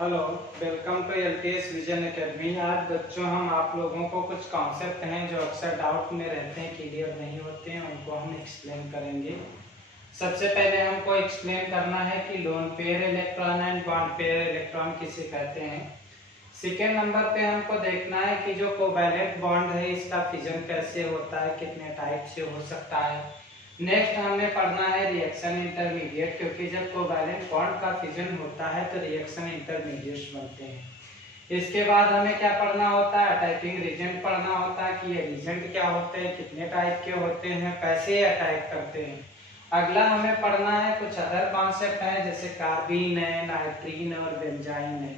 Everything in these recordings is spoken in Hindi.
Hello, welcome to LTS vision academy. आज बच्चों हम आप लोगों को कुछ कॉन्सेप्ट हैं जो अक्सर डाउट में रहते हैं, क्लियर नहीं होते हैं, उनको हम एक्सप्लेन करेंगे। सबसे पहले हमको एक्सप्लेन करना है कि lone pair electron and bond pair electron किसे कहते हैं। सेकेंड नंबर पे हमको देखना है कि जो कोवैलेंट बॉन्ड है इसका फिजन कैसे होता है, कितने टाइप से हो सकता है। नेक्स्ट हमें पढ़ना है रिएक्शन इंटरमीडिएट, क्योंकि जब कोवैलेंट बॉन्ड का फिजन होता है तो रिएक्शन इंटरमीडिएट्स बनते हैं। इसके बाद हमें क्या पढ़ना होता है, अटैकिंग रिजेंट पढ़ना होता है कि ये रिजेंट क्या होते हैं, कितने टाइप के होते हैं, कैसे अटैक करते हैं। अगला हमें पढ़ना है कुछ अदर कॉन्सेप्ट है, जैसे कार्बीन है, नाइट्रीन और बेंजाइन है।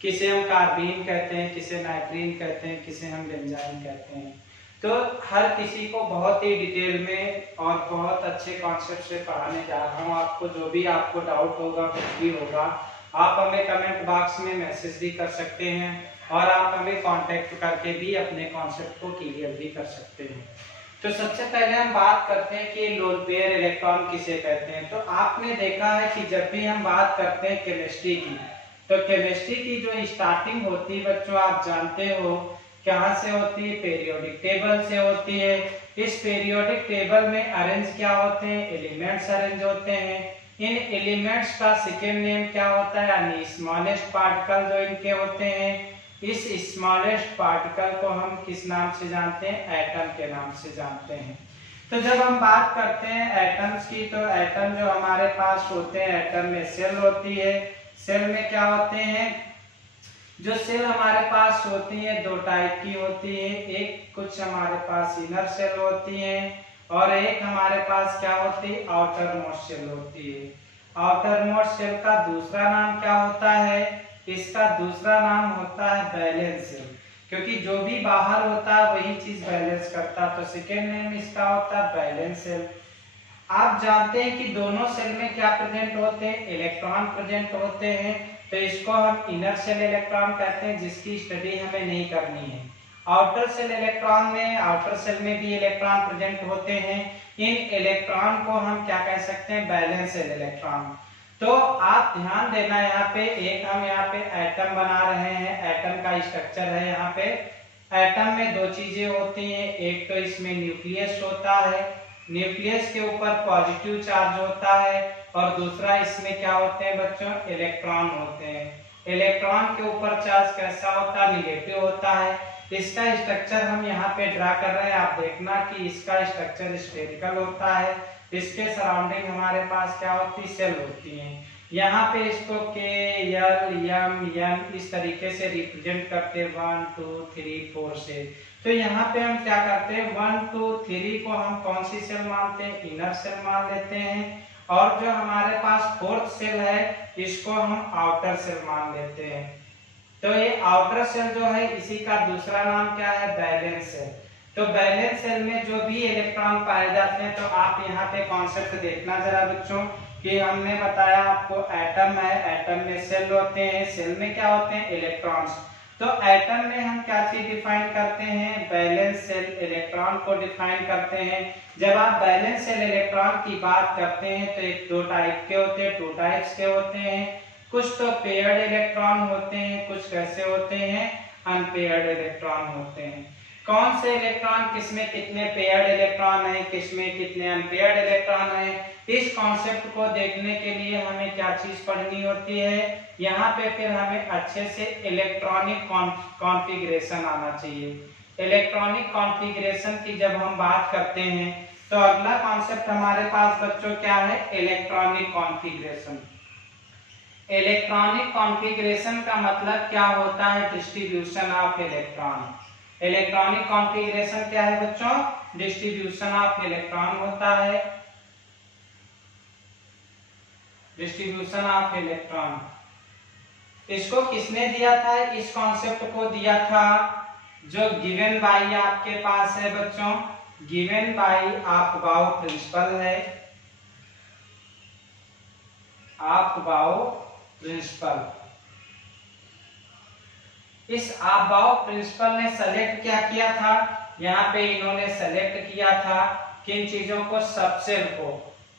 किसे हम कार्बीन कहते हैं, किसे नाइट्रीन कहते हैं, किसे हम बेंजाइन कहते हैं। तो हर किसी को बहुत ही डिटेल में और बहुत अच्छे कॉन्सेप्ट से पढ़ाने जा रहा हूँ। आपको जो भी आपको डाउट होगा, कुछ भी होगा, आप हमें कमेंट बॉक्स में मैसेज भी कर सकते हैं और आप हमें कांटेक्ट करके भी अपने कॉन्सेप्ट को क्लियर भी कर सकते हैं। तो सबसे पहले हम बात करते हैं कि लोन पेयर इलेक्ट्रॉन किसे कहते हैं। तो आपने देखा है कि जब भी हम बात करते हैं केमिस्ट्री की, तो केमिस्ट्री की जो स्टार्टिंग होती है बच्चों, आप जानते हो कहाँ से होती है, पीरियोडिक टेबल से होती है। इस पीरियोडिक टेबल में अरेंज क्या होते हैं, एलिमेंट्स अरेंज होते हैं। इन एलिमेंट्स का सेकेंड नेम क्या होता है, यानी स्मॉलेस्ट पार्टिकल जो इनके होते हैं। इस स्मॉलेस्ट पार्टिकल को हम किस नाम से जानते हैं, एटम के नाम से जानते हैं। तो जब हम बात करते हैं एटम्स की, तो एटम जो हमारे पास होते हैं, एटम में सेल होती है। सेल में क्या होते हैं, जो सेल हमारे पास होती है दो टाइप की होती है। एक कुछ हमारे पास इनर सेल होती है और एक हमारे पास क्या होती है, आउटर मोस्ट सेल होती है। आउटर मोस्ट सेल का दूसरा नाम क्या होता है, इसका दूसरा नाम होता है बैलेंस सेल, क्योंकि जो भी बाहर होता है वही चीज बैलेंस करता है। तो सेकेंड नेम इसका होता है बैलेंस सेल। आप जानते हैं कि दोनों सेल में क्या प्रेजेंट होते हैं, इलेक्ट्रॉन प्रेजेंट होते हैं। तो इसको हम इनर सेल इलेक्ट्रॉन कहते हैं, जिसकी स्टडी हमें नहीं करनी है। आउटर सेल इलेक्ट्रॉन में, आउटर सेल में भी इलेक्ट्रॉन प्रेजेंट होते हैं। इन इलेक्ट्रॉन को हम क्या कह सकते हैं, बैलेंस सेल इलेक्ट्रॉन। तो आप ध्यान देना, यहाँ पे एक हम यहाँ पे एटम बना रहे हैं, एटम का स्ट्रक्चर है। यहाँ पे एटम में दो चीजें होती हैं, एक तो इसमें न्यूक्लियस होता है, न्यूक्लियस के ऊपर पॉजिटिव चार्ज होता है, और दूसरा इसमें क्या होते हैं बच्चों, इलेक्ट्रॉन होते हैं। इलेक्ट्रॉन के ऊपर चार्ज कैसा होता है, निगेटिव होता है। इसका स्ट्रक्चर हम यहाँ पे ड्रा कर रहे हैं, आप देखना कि इसका स्ट्रक्चर स्फेरिकल होता है। इसके सराउंडिंग हमारे पास क्या होती है, सेल होती है। यहाँ पे इसको के एल एम एन इस तरीके से रिप्रेजेंट करते हैं, 1 2 3 4 से। तो यहाँ पे हम क्या करते हैं, 1 2 3 को हम कौन सी सेल मानते हैं, इनर सेल मान लेते हैं। और जो हमारे पास फोर्थ सेल है, इसको हम आउटर सेल मान लेते हैं। तो ये आउटर सेल जो है, इसी का दूसरा नाम क्या है, बैलेंस सेल। तो बैलेंस सेल में जो भी इलेक्ट्रॉन पाए जाते हैं, तो आप यहाँ पे कॉन्सेप्ट देखना जरा बच्चों, कि हमने बताया आपको एटम है, एटम में सेल होते हैं, सेल में क्या होते हैं, इलेक्ट्रॉन्स। तो एटम में हम क्या चीज डिफाइन करते हैं, बैलेंस सेल इलेक्ट्रॉन को डिफाइन करते हैं। जब आप बैलेंस सेल इलेक्ट्रॉन की बात करते हैं, तो एक दो टाइप के होते हैं, टू टाइप्स के होते हैं। कुछ तो पेयर्ड इलेक्ट्रॉन होते हैं, कुछ कैसे होते हैं, अनपेयर्ड इलेक्ट्रॉन होते हैं। कौन से इलेक्ट्रॉन किसमें कितने पेयर्ड इलेक्ट्रॉन है, किसमें कितने अनपेयर्ड इलेक्ट्रॉन है, इस कॉन्सेप्ट को देखने के लिए हमें क्या चीज पढ़नी होती है, यहाँ पे फिर हमें अच्छे से इलेक्ट्रॉनिक कॉन्फ़िगरेशन आना चाहिए। इलेक्ट्रॉनिक कॉन्फ़िगरेशन की जब हम बात करते हैं, तो अगला कॉन्सेप्ट हमारे पास बच्चों क्या है, इलेक्ट्रॉनिक कॉन्फ़िगरेशन। इलेक्ट्रॉनिक कॉन्फ़िगरेशन का मतलब क्या होता है, distribution of electron. Electronic configuration क्या है बच्चों, डिस्ट्रीब्यूशन ऑफ इलेक्ट्रॉन होता है, डिस्ट्रीब्यूशन ऑफ इलेक्ट्रॉन। इसको किसने दिया था, इस कॉन्सेप्ट को दिया था जो गिवन बाय आपके पास है बच्चों, गिवन बाय आपबाउ प्रिंसिपल है, आपबाउ प्रिंसिपल। इस आपबाउ प्रिंसिपल ने सेलेक्ट क्या किया था, यहाँ पे इन्होंने सेलेक्ट किया था किन चीजों को, सबसेल को।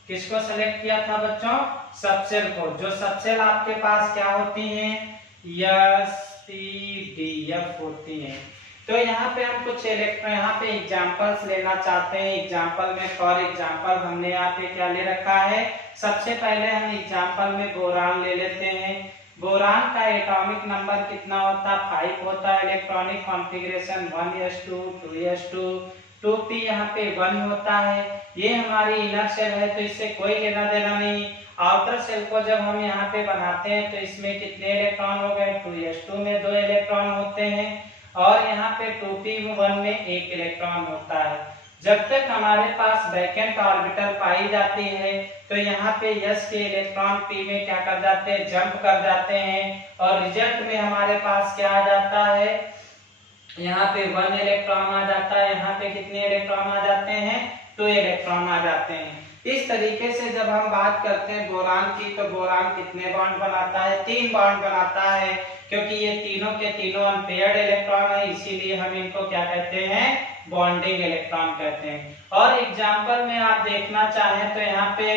किसको सेलेक्ट किया था बच्चों, सबसेल को। जो सबसेल आपके पास क्या होती हैं, एफ होती हैं। तो यहाँ पे हम कुछ इलेक्ट्रॉन यहाँ पे एग्जांपल्स लेना चाहते हैं। एग्जांपल में फॉर एग्जांपल हमने यहाँ पे क्या ले रखा है, सबसे पहले हम एग्जांपल में बोरान ले लेते हैं। बोरान का एटॉमिक नंबर कितना होता है, 5 होता है। Electronic configuration 1s2 2s2 2p यहाँ पे 1 होता है। ये हमारी इनर शेल है तो इससे कोई लेना देना नहीं। आउटर शेल को जब हम यहाँ पे बनाते हैं तो इसमें कितने इलेक्ट्रॉन हो गए, 2s2 में 2 इलेक्ट्रॉन होते हैं और यहाँ पे 2p1 में 1 इलेक्ट्रॉन होता है। जब तक हमारे पास वैकेंट ऑर्बिटल पाई जाती है तो यहाँ पे s के इलेक्ट्रॉन p में क्या कर जाते हैं, जंप कर जाते हैं और रिजल्ट में हमारे पास क्या आ जाता है, यहाँ पे 1 इलेक्ट्रॉन आ जाता है। यहाँ पे कितने इलेक्ट्रॉन आ जाते हैं, 2 इलेक्ट्रॉन आ जाते हैं। इस तरीके से जब हम बात करते हैं बोरान की, तो बोरान कितने बॉन्ड बनाता है, 3 बॉन्ड बनाता है। क्योंकि ये तीनों के तीनों अनपेयर्ड इलेक्ट्रॉन है, इसीलिए हम इनको क्या कहते हैं, बॉन्डिंग इलेक्ट्रॉन कहते हैं। और एग्जांपल में आप देखना चाहें तो यहाँ पे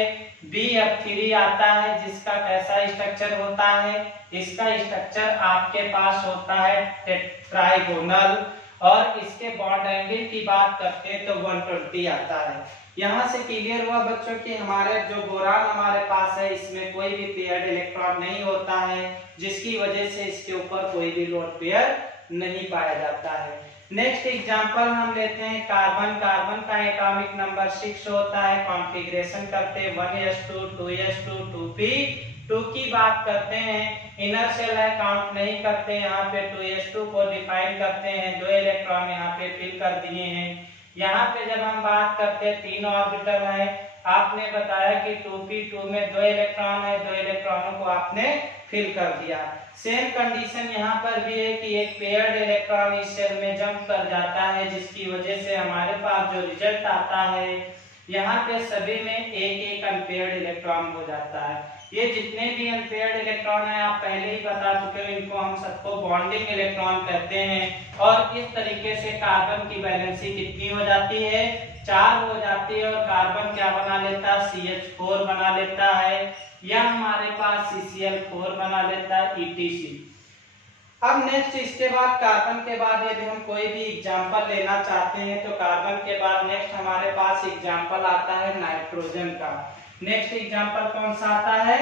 BF3 आता है, जिसका कैसा स्ट्रक्चर होता है, इसका स्ट्रक्चर आपके पास होता है ट्राइगोनल और इसके बॉन्ड एंगल की बात करते हैं तो 120 आता है। यहाँ से क्लियर हुआ बच्चों कि हमारे जो बोरान हमारे पास है इसमें कोई भी पेयर्ड इलेक्ट्रॉन नहीं होता है, जिसकी वजह से इसके ऊपर कोई भी लोन पेयर नहीं पाया जाता है। नेक्स्ट एग्जांपल हम लेते हैं कार्बन। कार्बन का एटॉमिक नंबर 6 होता है। कॉन्फ़िगरेशन करते हैं 1s2 2s2 2p2 की बात करते हैं। इनर शेल है, काउंट नहीं करते, यहाँ पे 2s2 को डिफाइन करते हैं, 2 इलेक्ट्रॉन यहाँ पे फिल कर दिए हैं। यहाँ पे जब हम बात करते हैं 3 ऑर्बिटल है, आपने बताया कि 2p2 में 2 इलेक्ट्रॉन है, 2 इलेक्ट्रॉनों को आपने फिल कर दिया। सेम कंडीशन यहाँ पर भी है कि एक पेयर्ड इलेक्ट्रॉन इस शेल में जंप कर जाता है, जिसकी वजह से हमारे पास जो रिजल्ट आता है यहाँ पे सभी में एक अनपेयर्ड इलेक्ट्रॉन हो जाता है। ये जितने भी अनपेयर्ड इलेक्ट्रॉन है आप पहले ही बता चुके हो, इनको हम सबको बॉन्डिंग इलेक्ट्रॉन कहते हैं। और इस तरीके से कार्बन की वैलेंसी कितनी हो जाती है, 4 हो जाती है और कार्बन क्या बना लेता है, CH4 बना लेता है, या हमारे पास CCl4 बना लेता है, ETC। अब नेक्स्ट इसके बाद कार्बन के बाद यदि हम कोई भी एग्जांपल लेना चाहते हैं तो कार्बन के बाद नेक्स्ट हमारे पास एग्जांपल आता है नाइट्रोजन का। नेक्स्ट एग्जांपल कौन सा आता है,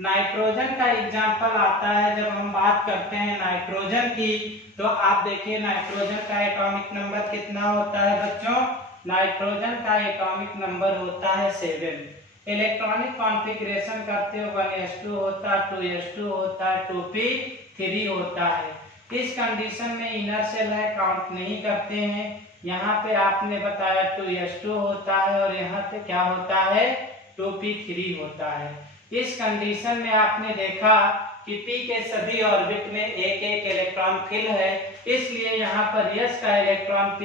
नाइट्रोजन का एग्जांपल आता है। जब हम बात करते हैं नाइट्रोजन की तो आप देखिए नाइट्रोजन का एटॉमिक नंबर कितना होता है बच्चों, नाइट्रोजन का एटॉमिक नंबर होता है 7। इलेक्ट्रॉनिक कॉन्फ़िगरेशन करते हो 1s2 होता है, 2s2 होता है, 2p3 होता है। इस कंडीशन में इनर शेल है, काउंट नहीं करते हैं। यहाँ पे आपने बताया 2s2 होता है और यहाँ पे क्या होता है, 2p3 होता है। इस कंडीशन में आपने देखा कि p के सभी ऑर्बिट में एक इलेक्ट्रॉन फिल है, इसलिए यहाँ पर s का इलेक्ट्रॉन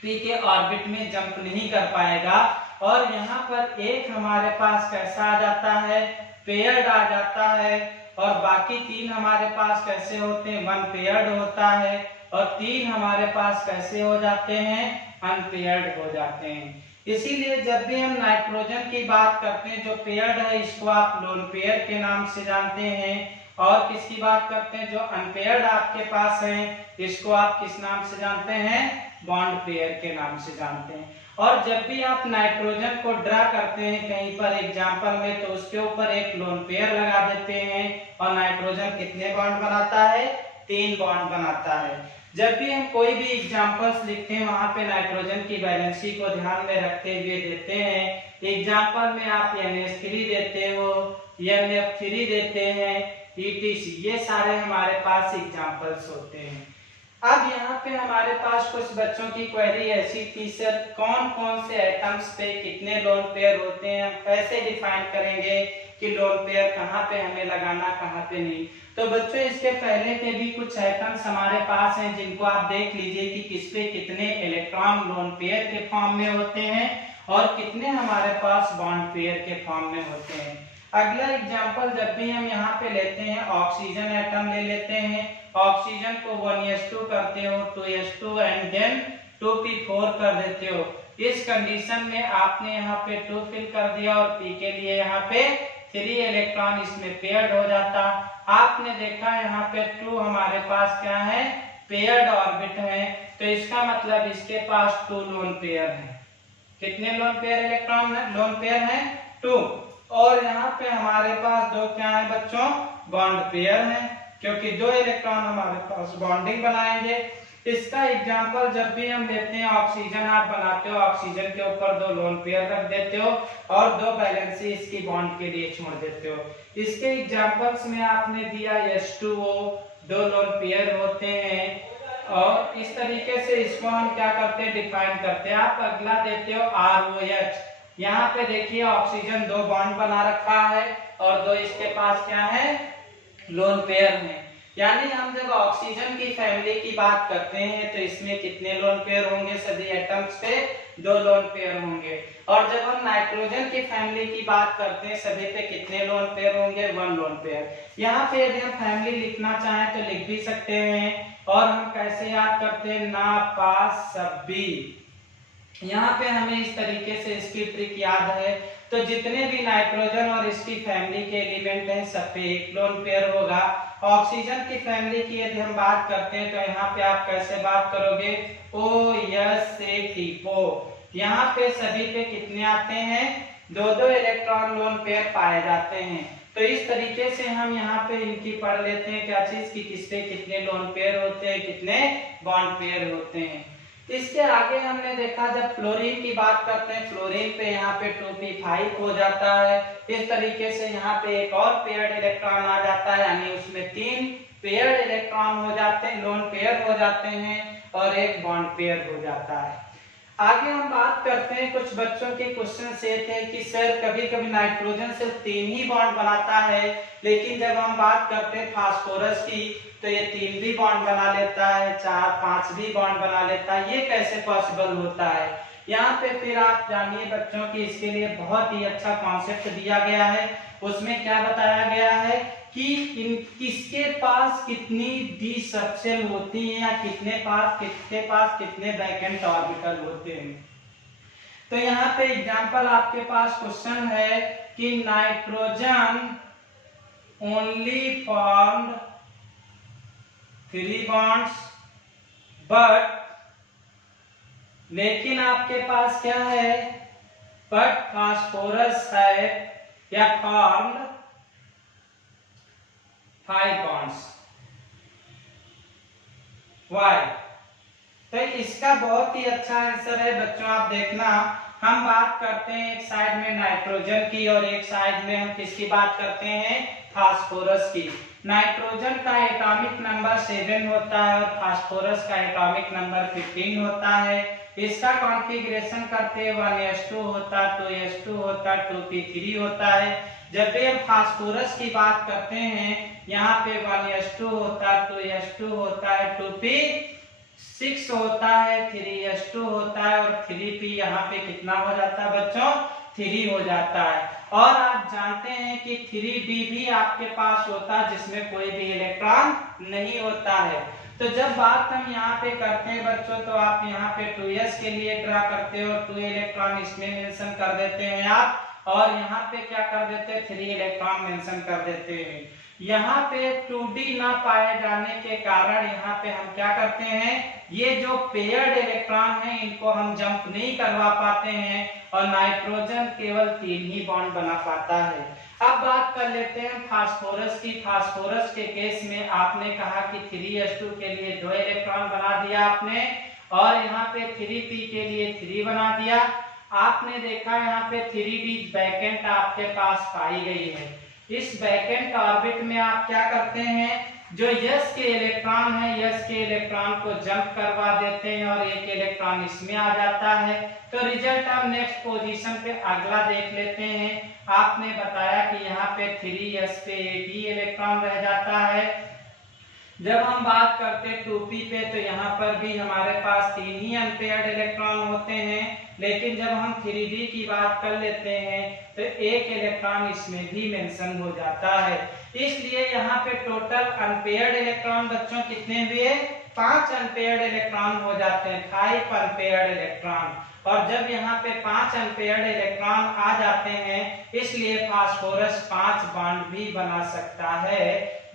p के ऑर्बिट में जंप नहीं कर पाएगा। और यहाँ पर एक हमारे पास कैसा आ जाता है, पेयर्ड आ जाता है, और बाकी 3 हमारे पास कैसे होते हैं, 1 पेयर्ड होता है, और 3 हमारे पास कैसे हो जाते हैं, अनपेयर्ड हो जाते हैं। इसीलिए जब भी हम नाइट्रोजन की बात करते हैं, जो पेयर्ड है इसको आप लोन पेयर के नाम से जानते हैं, और किसकी बात करते हैं, जो अनपेयर्ड आपके पास है इसको आप किस नाम से जानते हैं, बॉन्ड पेयर के नाम से जानते हैं। और जब भी आप नाइट्रोजन को ड्रा करते हैं कहीं पर एग्जांपल में तो उसके ऊपर एक लोन पेयर लगा देते हैं, और नाइट्रोजन कितने बॉन्ड बनाता है, 3 बॉन्ड बनाता है। जब भी हम कोई भी एग्जांपल्स लिखते हैं वहां पे नाइट्रोजन की वैलेंसी को ध्यान में रखते हुए देते हैं। एग्जांपल में आप NH3 देते हो, NF3 देते हैं, ETC, ये सारे हमारे पास एग्जांपल्स होते हैं। अब यहाँ पे हमारे पास कुछ बच्चों की क्वेरी ऐसी थी, सर कौन कौन से एटम्स पे कितने लोन पेयर होते हैं, हम कैसे डिफाइन करेंगे कि लोन पेयर कहाँ पे हमें लगाना कहाँ पे नहीं। तो बच्चों इसके पहले के भी कुछ एटम्स हमारे पास हैं जिनको आप देख लीजिए कि किस पे कितने इलेक्ट्रॉन लोन पेयर के फॉर्म में होते हैं और कितने हमारे पास बॉन्ड पेयर के फॉर्म में होते हैं। अगला एग्जांपल जब भी हम यहाँ पे लेते हैं ऑक्सीजन एटम ले लेते हैं। ऑक्सीजन को 1s2 करते हो, 2s2 एंड देन 2p4 कर देते हो। इस कंडीशन में आपने यहाँ पे 2 फिल कर दिया और p के लिए यहाँ पे 3 इलेक्ट्रॉन इसमें पेयर्ड हो जाता। आपने देखा यहाँ पे 2 हमारे पास क्या है, पेयर्ड ऑर्बिट है, तो इसका मतलब इसके पास 2 लोन पेयर है। कितने लोन पेयर इलेक्ट्रॉन है, लोन पेयर है 2। और यहाँ पे हमारे पास 2 क्या है बच्चों, बॉन्ड पेयर है, क्योंकि 2 इलेक्ट्रॉन हमारे पास बॉन्डिंग बनाएंगे। इसका एग्जांपल जब भी हम लेते हैं, ऑक्सीजन आप बनाते हो, ऑक्सीजन के ऊपर 2 लोन पेयर रख देते हो और 2 वैलेंसी इसकी बॉन्ड के लिए छोड़ देते हो। इसके एग्जांपल्स में आपने दिया H2O, 2 लोन पेयर होते हैं, और इस तरीके से इसको हम क्या करते हैं, डिफाइन करते हैं। आप अगला देते हो ROH। यहाँ पे देखिए ऑक्सीजन 2 बॉन्ड बना रखा है और 2 इसके पास क्या है, लोन पेयर है। यानी हम जब ऑक्सीजन की फैमिली की बात करते हैं तो इसमें कितने लोन पेयर होंगे, सभी एटम्स पे 2 लोन पेयर होंगे। और जब हम नाइट्रोजन की फैमिली की बात करते हैं सभी पे कितने लोन पेयर होंगे, 1 लोन पेयर। यहाँ पे यदि हम फैमिली लिखना चाहें तो लिख भी सकते हैं। और हम कैसे याद करते हैं, ना पास सभी। यहाँ पे हमें इस तरीके से इसकी ट्रिक याद है। तो जितने भी नाइट्रोजन और इसकी फैमिली के एलिमेंट हैं सब पे 1 लोन पेयर होगा। ऑक्सीजन की फैमिली की यदि हम बात करते हैं तो यहाँ पे आप कैसे बात करोगे, OH से TO। यहाँ पे सभी पे कितने आते हैं, 2-2 इलेक्ट्रॉन लोन पेयर पाए जाते हैं। तो इस तरीके से हम यहाँ पे इनकी पढ़ लेते हैं क्या चीज की, किसपे कितने लोन पेयर होते हैं, कितने बॉन्ड पेयर होते हैं। इसके आगे हमने देखा जब फ्लोरीन की बात करते हैं, फ्लोरीन पे यहाँ पे 2p5 हो जाता है। इस तरीके से यहाँ पे एक और पेयर्ड इलेक्ट्रॉन आ जाता है, यानी उसमें 3 पेयर्ड इलेक्ट्रॉन हो जाते हैं, लोन पेयर हो जाते हैं और एक बॉन्ड पेयर हो जाता है। आगे हम बात करते हैं, कुछ बच्चों के क्वेश्चन ये थे कि सर कभी कभी नाइट्रोजन सिर्फ 3 ही बॉन्ड बनाता है, लेकिन जब हम बात करते हैं फास्फोरस की तो ये 3 भी बॉन्ड बना लेता है, 4-5 भी बॉन्ड बना लेता है। ये कैसे पॉसिबल होता है? यहाँ पे फिर आप जानिए बच्चों की इसके लिए बहुत ही अच्छा कॉन्सेप्ट दिया गया है। उसमें क्या बताया गया है कि किसके पास कितनी डी सबशेल होती है या किसके पास कितने वैकेंट ऑर्बिटल होते हैं। तो यहाँ पे एग्जांपल आपके पास क्वेश्चन है कि nitrogen only formed 3 bonds but, लेकिन आपके पास क्या है, बट फास्फोरस है या फॉर्म्ड 5 बॉन्ड्स। वाई? तो इसका बहुत ही अच्छा आंसर है बच्चों, आप देखना। हम बात करते हैं एक साइड में नाइट्रोजन की और एक साइड में हम किसकी बात करते हैं, फास्फोरस की। नाइट्रोजन का एटॉमिक नंबर 7 होता है और फास्फोरस का एटॉमिक नंबर 15 होता है। इसका कॉन्फ़िगरेशन करते हैं 1s2 होता, 2s2 होता, 2p3 होता है। जब भी हम फास्फोरस की बात करते हैं यहाँ पे 1s2 होता, 2s2 होता है, 2p6 होता है, 3s2 होता है और 3p यहाँ पे कितना हो जाता है बच्चों, 3 हो जाता है। और आप जानते हैं कि 3d भी आपके पास होता है जिसमें कोई भी इलेक्ट्रॉन नहीं होता है। तो जब बात हम यहाँ पे करते हैं बच्चों तो आप यहाँ पे 2s के लिए ड्रा करते हो, 2 इलेक्ट्रॉन इसमें मेंशन कर देते हैं आप, और यहाँ पे क्या कर देते हैं, 3 इलेक्ट्रॉन मेंशन कर देते हैं। यहाँ पे 2d ना पाए जाने के कारण यहाँ पे हम क्या करते हैं, ये जो पेयर्ड इलेक्ट्रॉन है इनको हम जंप नहीं करवा पाते हैं और नाइट्रोजन केवल 3 ही बॉन्ड बना पाता है। अब बात कर लेते हैं फास्फोरस की। फास्फोरस के केस में आपने कहा कि 3s2 के लिए 2 इलेक्ट्रॉन बना दिया आपने और यहाँ पे 3p के लिए 3 बना दिया। आपने देखा यहाँ पे 3d वैकेंट आपके पास पाई गई है। इस वैकेंट ऑर्बिट में आप क्या करते हैं, जो s के इलेक्ट्रॉन है s के इलेक्ट्रॉन को जंप करवा देते हैं और एक इलेक्ट्रॉन इसमें आ जाता है। तो रिजल्ट हम नेक्स्ट पोजीशन पे अगला देख लेते हैं। आपने बताया कि यहाँ पे 3s पे एक ही इलेक्ट्रॉन रह जाता है। जब हम बात करते 2p पे तो यहाँ पर भी हमारे पास 3 ही अनपेयर्ड इलेक्ट्रॉन होते हैं, लेकिन जब हम 3d की बात कर लेते हैं तो एक इलेक्ट्रॉन इसमें भी मेंशन हो जाता है। इसलिए यहाँ पे टोटल अनपेयर्ड इलेक्ट्रॉन बच्चों कितने हुए, 5 अनपेयर्ड इलेक्ट्रॉन हो जाते हैं, 5 अनपेयर्ड इलेक्ट्रॉन। और जब यहाँ पे 5 अनपेयर्ड इलेक्ट्रॉन आ जाते हैं, इसलिए फास्फोरस 5 बॉन्ड भी बना सकता है,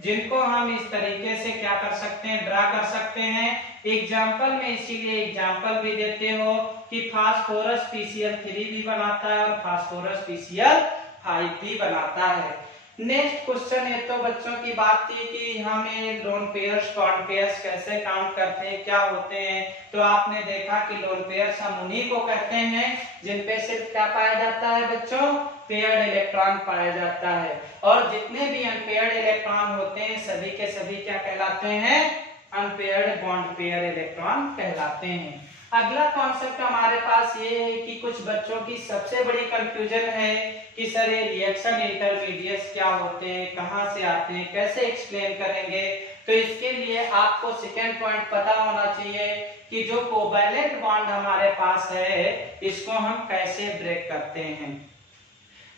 जिनको हम इस तरीके से क्या कर सकते हैं, ड्रा कर सकते हैं एग्जाम्पल में। इसीलिए एग्जाम्पल भी देते हो कि फास्फोरस PCl3 भी बनाता है और फास्फोरस PCl5 भी बनाता है। नेक्स्ट क्वेश्चन, ये तो बच्चों की बात थी कि हमें लोन पेयर्स बॉन्ड पेयर्स कैसे काउंट करते हैं, क्या होते हैं। तो आपने देखा कि लोन पेयर्स हम उन्हीं को कहते हैं जिन पे सिर्फ क्या पाया जाता है बच्चों, पेयर्ड इलेक्ट्रॉन पाया जाता है, और जितने भी अनपेयर्ड इलेक्ट्रॉन होते हैं सभी के सभी क्या कहलाते हैं, अनपेयर्ड बॉन्ड पेयर इलेक्ट्रॉन कहलाते हैं। अगला कॉन्सेप्ट हमारे पास ये है कि कुछ बच्चों की सबसे बड़ी कंफ्यूजन है कि सर ये रिएक्शन इंटरमीडिएट्स क्या होते हैं, कहां से आते हैं, कैसे एक्सप्लेन करेंगे। तो इसके लिए आपको सेकेंड पॉइंट पता होना चाहिए कि जो कोवैलेंट बॉन्ड हमारे पास है इसको हम कैसे ब्रेक करते हैं।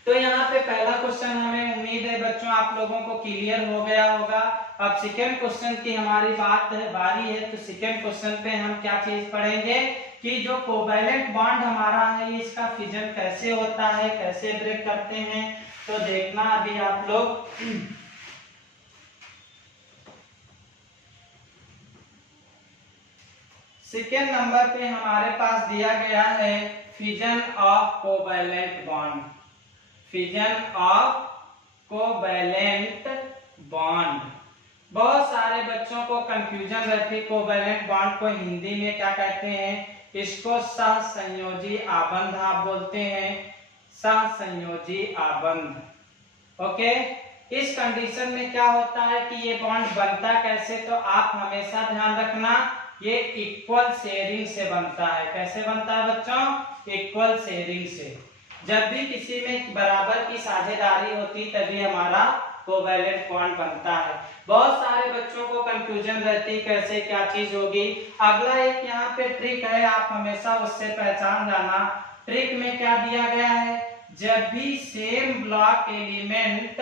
तो यहाँ पे पहला क्वेश्चन हमें उम्मीद है बच्चों आप लोगों को क्लियर हो गया होगा। अब सेकेंड क्वेश्चन की हमारी बारी है, तो सेकेंड क्वेश्चन पे हम क्या चीज पढ़ेंगे कि जो कोवैलेंट बॉन्ड हमारा है इसका फिजन कैसे होता है, कैसे ब्रेक करते हैं। तो देखना अभी आप लोग, सेकेंड नंबर पे हमारे पास दिया गया है fission of covalent bond. Fission of covalent bond, बहुत सारे बच्चों को कंफ्यूजन रहती है। कोवैलेंट बॉन्ड को हिंदी में क्या कहते हैं, इसको सहसंयोजी आबंध आप बोलते हैं, सहसंयोजी आबंध। ओके, इस कंडीशन में क्या होता है कि ये बॉन्ड बनता कैसे, तो आप हमेशा ध्यान रखना ये इक्वल शेयरिंग से बनता है। कैसे बनता है बच्चों, इक्वल शेयरिंग से। जब भी किसी में बराबर की साझेदारी होती तभी हमारा कोवैलेंट बॉन्ड बनता है। बहुत सारे बच्चों को कंफ्यूजन रहती कैसे क्या चीज होगी। अगला एक यहाँ पे ट्रिक है, आप हमेशा उससे पहचान जाना। ट्रिक में क्या दिया गया है, जब भी सेम ब्लॉक एलिमेंट,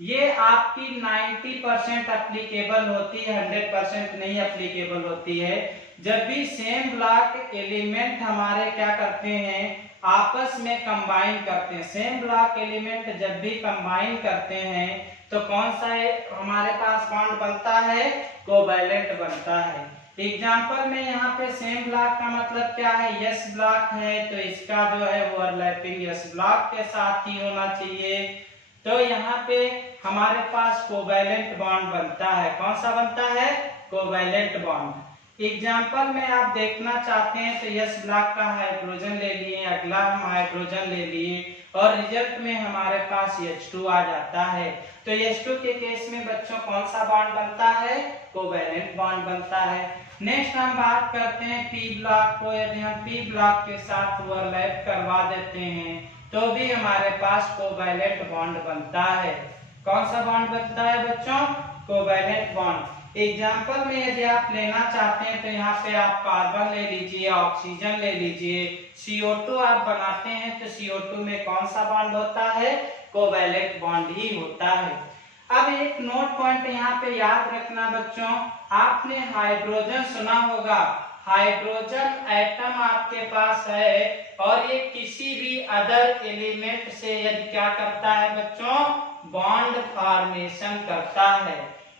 ये आपकी 90% एप्लीकेबल होती है, 100% नहीं एप्लीकेबल होती है। जब भी सेम ब्लॉक एलिमेंट हमारे क्या करते हैं, आपस में कंबाइन करते हैं, सेम ब्लॉक एलिमेंट जब भी कंबाइन करते हैं तो कौन सा है हमारे पास बॉन्ड बनता है, कोवैलेंट बनता है। एग्जांपल में यहाँ पे सेम ब्लॉक का मतलब क्या है, यस ब्लॉक है तो इसका जो है ओवरलैपिंग यस ब्लॉक के साथ ही होना चाहिए। तो यहाँ पे हमारे पास कोवैलेंट बॉन्ड बनता है। कौन सा बनता है, कोवैलेंट बॉन्ड। एग्जाम्पल में आप देखना चाहते हैं तो यस ब्लॉक का हाइड्रोजन ले लिए, अगला हम हाइड्रोजन ले लिए और रिजल्ट में हमारे पास H2 आ जाता है। तो H2 के केस में बच्चों कौन सा बॉन्ड बनता है, कोवैलेंट बॉन्ड बनता है। नेक्स्ट हम बात करते हैं पी ब्लॉक को। यदि हम पी ब्लॉक के साथ ओवरलैप करवा देते हैं तो भी हमारे पास कोवैलेंट बॉन्ड बनता है। कौन सा बॉन्ड बनता है बच्चों, कोवैलेंट बॉन्ड। एग्जाम्पल में यदि आप लेना चाहते हैं तो यहाँ पे आप कार्बन ले लीजिए, ऑक्सीजन ले लीजिए, CO2 आप बनाते हैं तो CO2 में कौन सा बॉन्ड होता है, कोवैलेंट बॉन्ड ही होता है। अब एक नोट पॉइंट यहाँ पे याद रखना बच्चों, आपने हाइड्रोजन सुना होगा। हाइड्रोजन एटम आपके पास है और ये किसी भी अदर एलिमेंट से यदि क्या करता है बच्चों, बॉन्ड फॉर्मेशन करता है,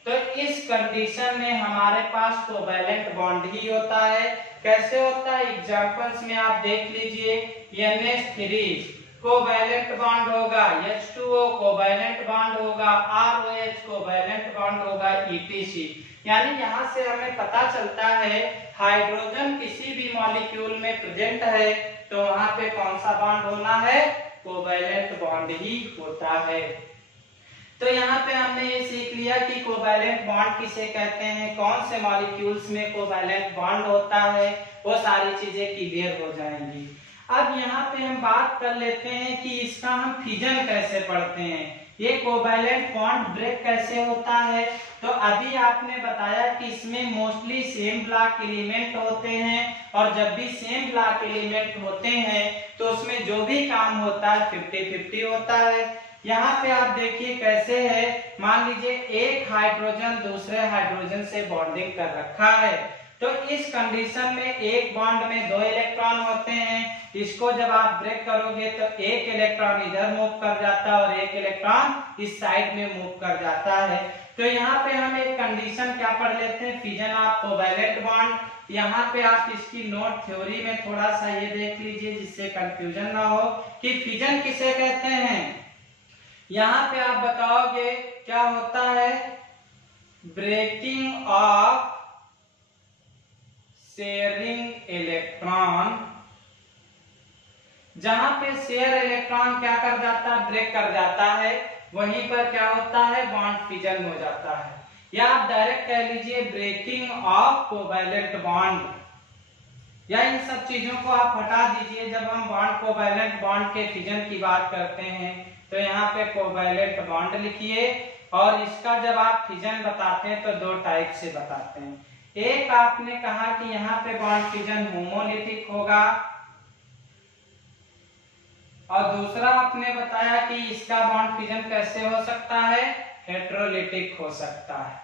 तो इस कंडीशन में हमारे पास कोवैलेंट बॉन्ड ही होता है। कैसे होता है, एग्जांपल्स में आप देख लीजिए, NH3 कोवैलेंट बॉन्ड होगा, H2O कोवैलेंट बॉन्ड होगा, ROH कोवैलेंट बॉन्ड होगा, ETC। यानी यहाँ से हमें पता चलता है हाइड्रोजन किसी भी मॉलिक्यूल में प्रेजेंट है तो वहां पे कौन सा बॉन्ड होना है, कोवैलेंट बॉन्ड ही होता है। तो यहाँ पे हमने ये सीख लिया कि कोवैलेंट बॉन्ड किसे कहते हैं, कौन से मॉलिक्यूल्स में कोवैलेंट बॉन्ड होता है, वो सारी चीजें क्लियर हो जाएंगी। अब यहाँ पे हम बात कर लेते हैं कि इसका हम फिजन कैसे पढ़ते हैं, ये कोवैलेंट बॉन्ड ब्रेक कैसे होता है। तो अभी आपने बताया कि इसमें मोस्टली सेम ब्लॉक एलिमेंट होते हैं और जब भी सेम ब्लॉक एलिमेंट होते हैं तो उसमें जो भी काम होता है 50-50 होता है। यहाँ पे आप देखिए कैसे है, मान लीजिए एक हाइड्रोजन दूसरे हाइड्रोजन से बॉन्डिंग कर रखा है, तो तो इस कंडीशन में एक बॉन्ड में 2 इलेक्ट्रॉन होते हैं। इसको जब आप ब्रेक करोगे तो एक इलेक्ट्रॉन इधर मूव कर जाता है और एक इलेक्ट्रॉन इस साइड में मूव कर जाता है। तो यहाँ पे हम एक कंडीशन क्या पढ़ लेते हैं, फिजन ऑफ कोवैलेंट बॉन्ड। यहाँ पे आप इसकी नोट थ्योरी में थोड़ा सा ये देख लीजिए जिससे कंफ्यूजन ना हो कि फिजन किसे कहते हैं। यहाँ पे आप बताओगे क्या होता है, ब्रेकिंग ऑफ शेयरिंग इलेक्ट्रॉन। जहां पे शेयर इलेक्ट्रॉन क्या कर जाता है, ब्रेक कर जाता है, वहीं पर क्या होता है, बॉन्ड फिजन हो जाता है। या आप डायरेक्ट कह लीजिए ब्रेकिंग ऑफ कोवैलेंट बॉन्ड। या इन सब चीजों को आप हटा दीजिए। जब हम बॉन्ड कोवैलेंट बॉन्ड के फिजन की बात करते हैं तो यहाँ पे कोवैलेंट बॉन्ड लिखिए और इसका जब आप फिजन बताते हैं तो 2 टाइप से बताते हैं। एक आपने कहा कि यहाँ पे बॉन्ड फिजन होमोलिटिक होगा और दूसरा आपने बताया कि इसका बॉन्ड फिजन कैसे हो सकता है, हेटेरोलिटिक हो सकता है।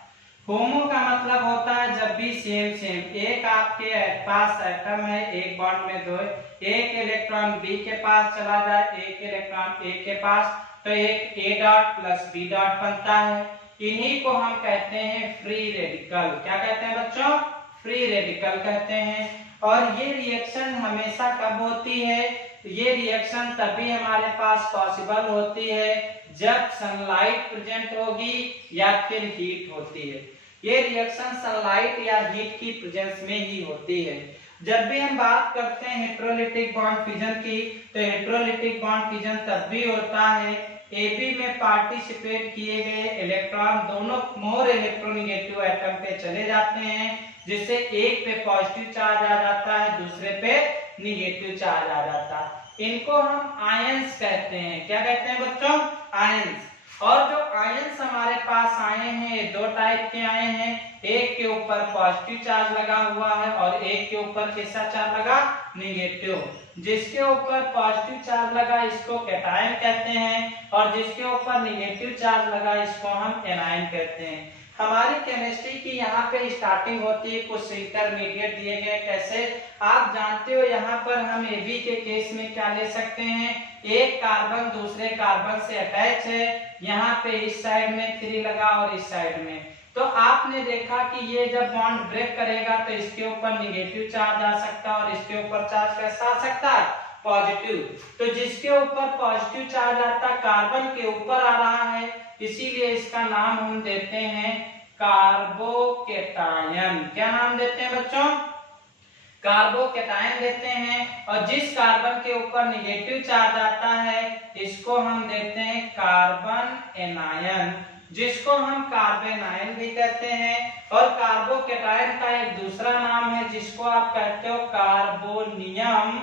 होमो का मतलब होता है जब भी सेम एक आपके पास एटम है, एक बॉन्ड में 2, एक इलेक्ट्रॉन बी के पास चला जाए, एक इलेक्ट्रॉन ए के पास, तो एक A dot plus B dot बनता है। इन्हीं को हम कहते हैं फ्री रेडिकल। क्या कहते हैं बच्चों, फ्री रेडिकल कहते हैं। और ये रिएक्शन हमेशा कब होती है, ये रिएक्शन तभी हमारे पास पॉसिबल होती है जब सनलाइट प्रेजेंट होगी या फिर हीट होती है। ये रिएक्शन सनलाइट या हीट की प्रेजेंस में ही होती है। जब भी हम बात करते हैं हेटेरोलिटिक बॉन्ड फिजन की, तो हेटेरोलिटिक बॉन्ड फिजन तब भी होता है AB में पार्टिसिपेट किए गए इलेक्ट्रॉन दोनों मोर इलेक्ट्रोनेगेटिव एटम पे चले जाते हैं, जिससे एक पे पॉजिटिव चार्ज आ जाता है, दूसरे पे निगेटिव चार्ज आ जाता है। इनको हम आयंस कहते हैं। क्या कहते हैं बच्चों, आयंस। और जो आयंस हमारे पास आए हैं ये 2 टाइप के आए हैं। एक के ऊपर पॉजिटिव चार्ज लगा हुआ है और एक के ऊपर कैसा चार्ज लगा, निगेटिव। जिसके ऊपर पॉजिटिव चार्ज लगा इसको कैटायन कहते हैं और जिसके ऊपर निगेटिव चार्ज लगा इसको हम एनायन कहते हैं। हमारी केमिस्ट्री की यहाँ पे स्टार्टिंग होती है, कुछ इंटरमीडिएट दिए गए। कैसे आप जानते हो, यहाँ पर हम AB के केस में क्या ले सकते हैं, एक कार्बन दूसरे कार्बन से अटैच है, यहाँ पे इस साइड में 3 लगा और इस साइड में। तो आपने देखा कि ये जब बॉन्ड ब्रेक करेगा तो इसके ऊपर निगेटिव चार्ज आ सकता है और इसके ऊपर चार्ज कैसा आ सकता है, पॉजिटिव। तो जिसके ऊपर पॉजिटिव चार्ज आता कार्बन के ऊपर आ रहा है, इसीलिए इसका नाम हम देते हैं कार्बोकैटायन। क्या नाम देते हैं बच्चों, कार्बोकैटायन देते हैं। और जिस कार्बन के ऊपर निगेटिव चार्ज आता है इसको हम देते हैं कार्बन एनायन, जिसको हम कार्बेनायन भी कहते हैं। और कार्बोकैटायन का एक दूसरा नाम है जिसको आप कहते हो कार्बोनियम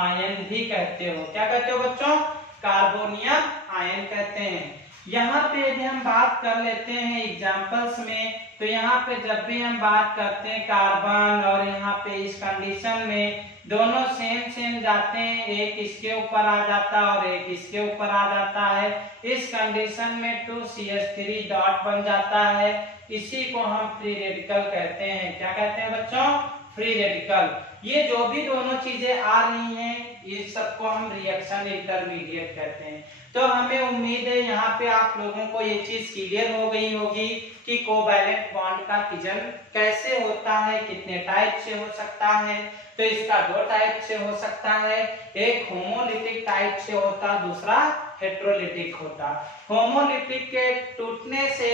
आयन भी कहते हो। क्या कहते हो बच्चों, कार्बोनियम आयन कहते हैं। यहाँ पे यदि हम बात कर लेते हैं एग्जांपल्स में, तो यहाँ पे जब भी हम बात करते हैं कार्बन और यहाँ पे इस कंडीशन में दोनों सेम जाते हैं, एक इसके ऊपर आ जाता है और एक इसके ऊपर आ जाता है। इस कंडीशन में 2CH3 डॉट बन जाता है। इसी को हम फ्री रेडिकल कहते हैं। क्या कहते हैं बच्चों, फ्री रेडिकल। ये जो भी दोनों चीजें आ रही हैं ये सबको हम रिएक्शन इंटरमीडिएट कहते हैं। तो हमें उम्मीद है यहाँ पे आप लोगों को ये चीज क्लियर हो गई होगी कि कोवैलेंट बॉन्ड का फिजन कैसे होता है, कितने टाइप से हो सकता है। तो इसका 2 टाइप से हो सकता है, एक होमोलिटिक टाइप से होता, दूसरा हेटेरोलिटिक होता। होमोलिटिक के टूटने से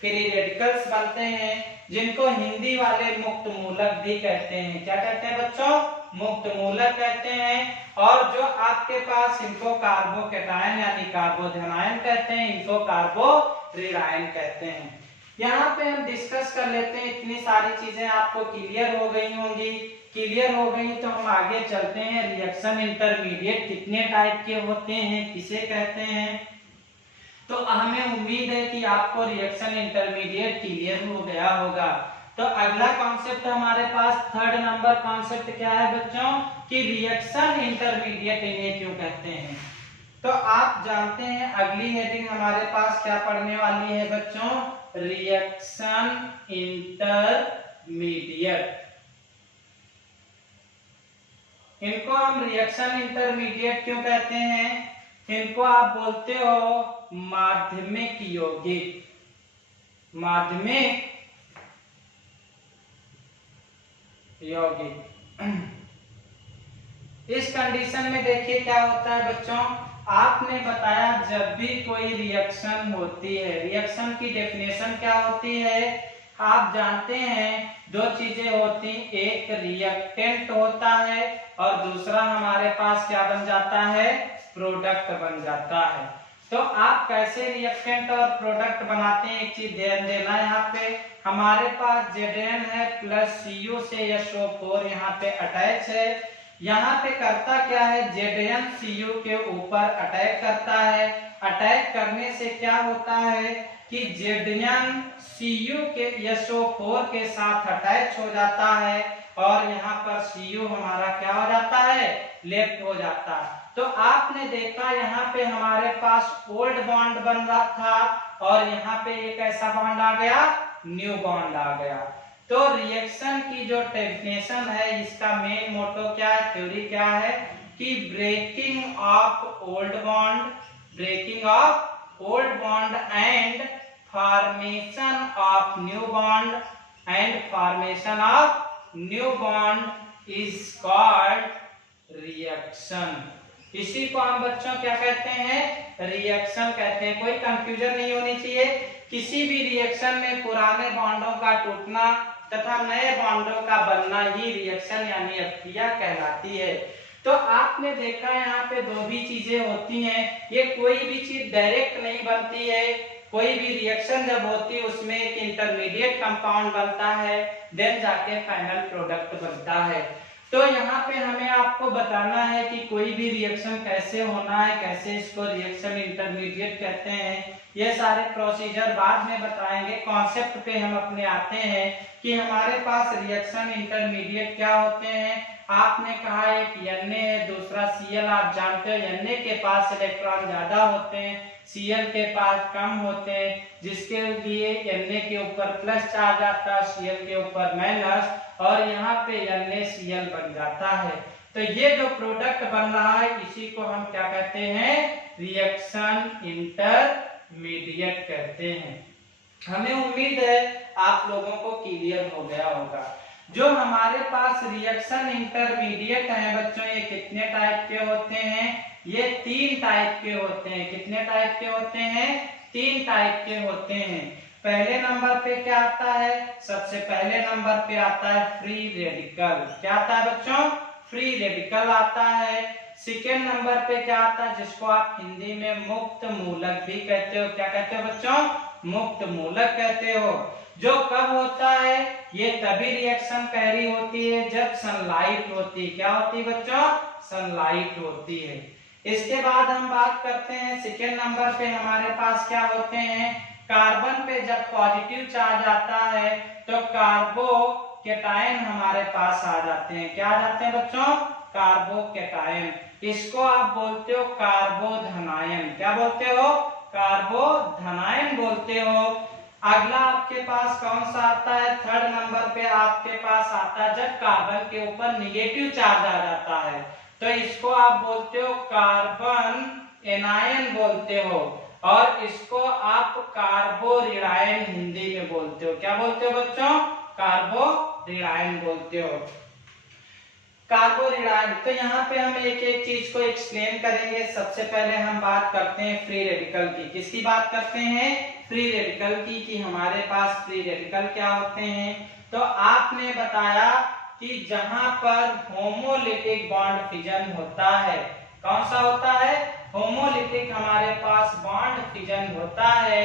फ्री रेडिकल्स बनते हैं, जिनको हिंदी वाले मुक्त मूलक भी कहते हैं। क्या कहते हैं बच्चों, मुक्त मूलक कहते हैं। और जो आपके पास इनको कार्बोकैटायन यानी कार्बोधनायन कहते हैं, इनको कार्बोरेडायन कहते हैं। यहाँ पे हम डिस्कस कर लेते हैं, इतनी सारी चीजें आपको क्लियर हो गई होंगी। क्लियर हो गई तो हम आगे चलते हैं। रिएक्शन इंटरमीडिएट कितने टाइप के होते हैं, किसे कहते हैं। तो हमें उम्मीद है कि आपको रिएक्शन इंटरमीडिएट क्लियर हो गया होगा। तो अगला कॉन्सेप्ट हमारे पास 3rd नंबर कॉन्सेप्ट क्या है बच्चों, कि रिएक्शन इंटरमीडिएट इन्हें क्यों कहते हैं। तो आप जानते हैं अगली हेडिंग हमारे पास क्या पढ़ने वाली है बच्चों, रिएक्शन इंटरमीडिएट। इनको हम रिएक्शन इंटरमीडिएट क्यों कहते हैं? इनको आप बोलते हो माध्यमिक यौगिक। माध्यमिक यौगिक। इस कंडीशन में देखिए क्या होता है बच्चों, आपने बताया जब भी कोई रिएक्शन होती है, रिएक्शन की डेफिनेशन क्या होती है? आप जानते हैं दो चीजें होती, एक रिएक्टेंट होता है और दूसरा हमारे पास क्या बन जाता है? प्रोडक्ट बन जाता है। तो आप कैसे रिएक्टेंट और प्रोडक्ट बनाते हैं, एक चीज ध्यान देना। यहाँ पे हमारे पास Zn है प्लस Cu से SO4 यहाँ पे अटैच है। यहाँ पे करता क्या है? Zn Cu के ऊपर अटैक करता है। अटैक करने से क्या होता है कि Zn Cu के SO4 के साथ अटैच हो जाता है और यहाँ पर Cu हमारा क्या हो जाता है? लेफ्ट हो जाता है। तो आपने देखा यहाँ पे हमारे पास ओल्ड बॉन्ड बन रहा था और यहाँ पे एक ऐसा बॉन्ड आ गया, न्यू बॉन्ड आ गया। तो रिएक्शन की जो डेफिनेशन है, इसका मेन मोटो क्या है, थ्योरी क्या है कि breaking of old bond, breaking of old bond and formation of new bond and formation of new bond is called reaction. इसी को हम बच्चों क्या कहते हैं? रिएक्शन कहते हैं। कोई कंफ्यूजन नहीं होनी चाहिए। किसी भी रिएक्शन में पुराने बॉन्डों का टूटना तथा नए बॉन्डों का बनना ही रिएक्शन यानी अभिक्रिया कहलाती है। तो आपने देखा यहाँ पे दो भी चीजें होती हैं, ये कोई भी चीज डायरेक्ट नहीं बनती है। कोई भी रिएक्शन जब होती है उसमें एक इंटरमीडिएट कंपाउंड बनता है, देन जाके फाइनल प्रोडक्ट बनता है। तो यहाँ पे हमें आपको बताना है कि कोई भी रिएक्शन कैसे होना है, कैसे इसको रिएक्शन इंटरमीडिएट कहते हैं। ये सारे प्रोसीजर बाद में बताएंगे। कॉन्सेप्ट पे हम अपने आते हैं कि हमारे पास रिएक्शन इंटरमीडिएट क्या होते हैं। आपने कहा एक Na है, दूसरा Cl। आप जानते हो Na के पास इलेक्ट्रॉन ज्यादा होते हैं, Cl के पास कम होते हैं, जिसके लिए Na के ऊपर प्लस चार्ज आता है, Cl के ऊपर माइनस, और यहाँ पे NaCl बन जाता है। तो ये जो प्रोडक्ट बन रहा है इसी को हम क्या कहते हैं? रिएक्शन इंटरमीडिएट कहते हैं। हमें उम्मीद है आप लोगों को क्लियर हो गया होगा। जो हमारे पास रिएक्शन इंटरमीडिएट है बच्चों, ये कितने टाइप के होते हैं? ये 3 टाइप के होते हैं। कितने टाइप के होते हैं? 3 टाइप के होते हैं। पहले नंबर पे क्या आता है? सबसे पहले नंबर पे आता है फ्री रेडिकल। क्या आता है बच्चों? फ्री रेडिकल आता है। सेकेंड नंबर पे क्या आता है, जिसको आप हिंदी में मुक्त मूलक भी कहते हो? क्या कहते हो बच्चों? मुक्त मूलक कहते हो। जो कब होता है? ये तभी रिएक्शन कैरी होती है जब सनलाइट होती है। क्या होती है बच्चों? सनलाइट होती है। इसके बाद हम बात करते हैं सेकेंड नंबर पे हमारे पास क्या होते हैं? कार्बन पे जब पॉजिटिव चार्ज आता है तो कार्बो कैटायन हमारे पास आ जाते हैं। क्या आ जाते हैं बच्चों? कार्बो कैटायन। इसको आप बोलते हो कार्बोधनायन। क्या बोलते हो? कार्बोधनायन बोलते हो। अगला आपके पास कौन सा आता है? थर्ड नंबर पे आपके पास आता है जब कार्बन के ऊपर निगेटिव चार्ज आ जाता है, तो इसको आप बोलते हो कार्बन एनायन बोलते हो, और इसको आप कार्बोरिडायन हिंदी में बोलते हो। क्या बोलते हो बच्चों? कार्बोरिडायन बोलते हो। कार्बोरिडायन। तो यहाँ पे हम एक एक चीज को एक्सप्लेन करेंगे। सबसे पहले हम बात करते हैं फ्री रेडिकल की। किसकी बात करते हैं? फ्री रेडिकल की, कि हमारे पास फ्री रेडिकल क्या होते हैं। तो आपने बताया कि जहां पर होमोलिटिक बॉन्ड फिजन होता है, कौन सा होता है? होमोलिटिक हमारे पास बॉन्ड फिजन होता है,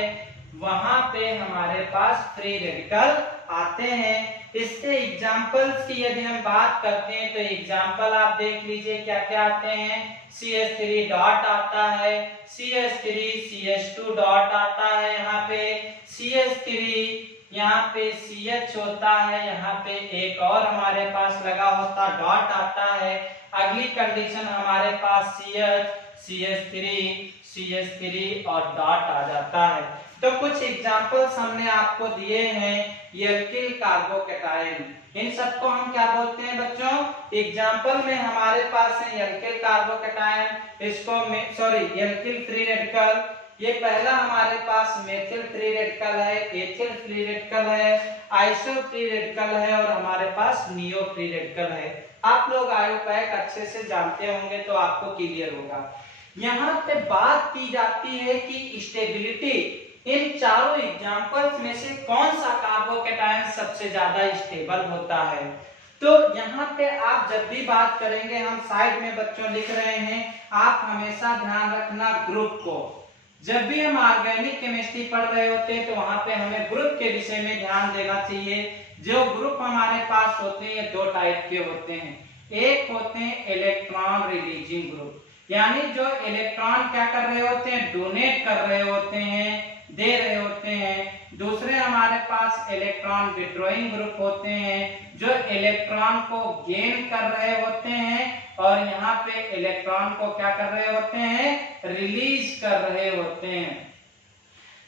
वहां पे हमारे पास फ्री रेडिकल आते हैं। इसके एग्जांपल्स की यदि हम बात करते हैं तो एग्जांपल आप देख लीजिए क्या क्या आते हैं। CH3 डॉट आता है, CH3 CH2 डॉट आता है, यहाँ पे CH3 यहाँ पे CH होता है, यहाँ पे एक और हमारे पास लगा होता डॉट आता है। अगली कंडीशन हमारे पास CH, CH3 और डॉट आ जाता है। तो कुछ एग्जांपल्स हमने आपको दिए हैं एल्किल कार्बोकैटायन। इन सबको हम क्या बोलते हैं बच्चों? एग्जांपल में हमारे पास है एल्किल कार्बोकैटायन, इसको एल्किल फ्री रेडिकल। ये पहला हमारे पास मेथिल फ्री रेडिकल है, एथिल फ्री रेडिकल है, आइसो फ्री रेडिकल है और हमारे पास नियो फ्री रेडिकल है। आप लोग आयोपैक अच्छे से जानते होंगे तो आपको क्लियर होगा। यहाँ पे बात की जाती है कि स्टेबिलिटी, इन चारों एग्जांपल्स में से कौन सा कार्बोकैटायन सबसे ज्यादा स्टेबल होता है। तो यहाँ पे आप जब भी बात करेंगे, हम साइड में बच्चों लिख रहे हैं, आप हमेशा ध्यान रखना ग्रुप को। जब भी हम ऑर्गेनिक केमिस्ट्री पढ़ रहे होते हैं तो वहां पे हमें ग्रुप के विषय में ध्यान देना चाहिए। जो ग्रुप हमारे पास होते हैं दो टाइप के होते हैं। एक होते हैं इलेक्ट्रॉन रिलीजिंग ग्रुप, यानी जो इलेक्ट्रॉन क्या कर रहे होते हैं, डोनेट कर रहे होते हैं, दे रहे होते हैं। दूसरे हमारे पास इलेक्ट्रॉन विड्रॉइंग ग्रुप होते हैं, जो इलेक्ट्रॉन को गेन कर रहे होते हैं और यहाँ पे इलेक्ट्रॉन को क्या कर रहे होते हैं, रिलीज कर रहे होते हैं।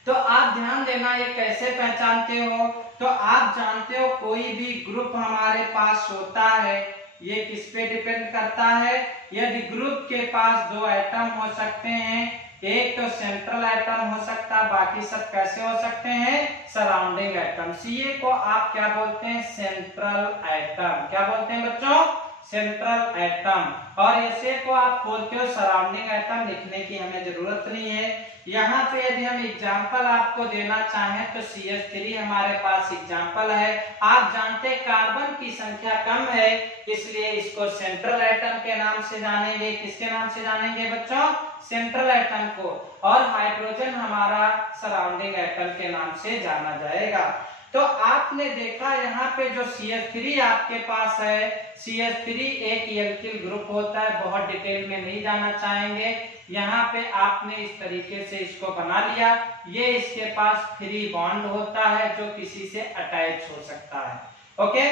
तो आप ध्यान देना, ये कैसे पहचानते हो? तो आप जानते हो कोई भी ग्रुप हमारे पास होता है, ये किस पे डिपेंड करता है? यदि ग्रुप के पास दो एटम हो सकते हैं, एक तो सेंट्रल एटम हो सकता है, बाकी सब कैसे हो सकते हैं, सराउंडिंग एटम। सीए को आप क्या बोलते हैं, सेंट्रल एटम। क्या बोलते हैं बच्चों, सेंट्रल एटम। और ऐसे को आप बोलते हो सराउंडिंग एटम। लिखने की हमें जरूरत नहीं है। यहाँ पे यदि हम एग्जाम्पल आपको देना चाहें तो CH3 हमारे पास एग्जाम्पल है। आप जानते हैं कार्बन की संख्या कम है, इसलिए इसको सेंट्रल एटम के नाम से जानेंगे। किसके नाम से जानेंगे बच्चों, सेंट्रल एटम को। और हाइड्रोजन हमारा सराउंडिंग एटम के नाम से जाना जाएगा। तो आपने देखा यहाँ पे जो CH3 आपके पास है, CH3 एक एल्किल ग्रुप होता है, बहुत डिटेल में नहीं जाना चाहेंगे। यहाँ पे आपने इस तरीके से इसको बना लिया। ये इसके पास फ्री बॉन्ड होता है जो किसी से अटैच हो सकता है। ओके,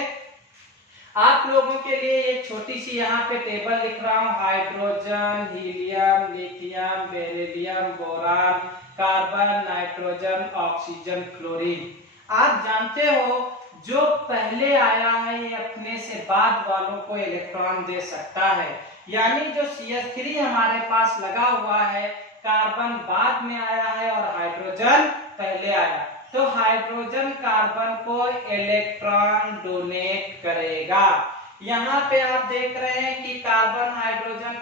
आप लोगों के लिए एक छोटी सी यहाँ पे टेबल लिख रहा हूँ। Hydrogen, helium, lithium, beryllium, boron, carbon, nitrogen, oxygen, chlorine. आप जानते हो जो पहले आया है ये अपने से बाद वालों को इलेक्ट्रॉन दे सकता है। यानी जो CH3 हमारे पास लगा हुआ है, कार्बन बाद में आया है और हाइड्रोजन पहले आया, तो हाइड्रोजन कार्बन को इलेक्ट्रॉन डोनेट करेगा। यहाँ पे आप देख रहे हैं कि कार्बन हाइड्रोजन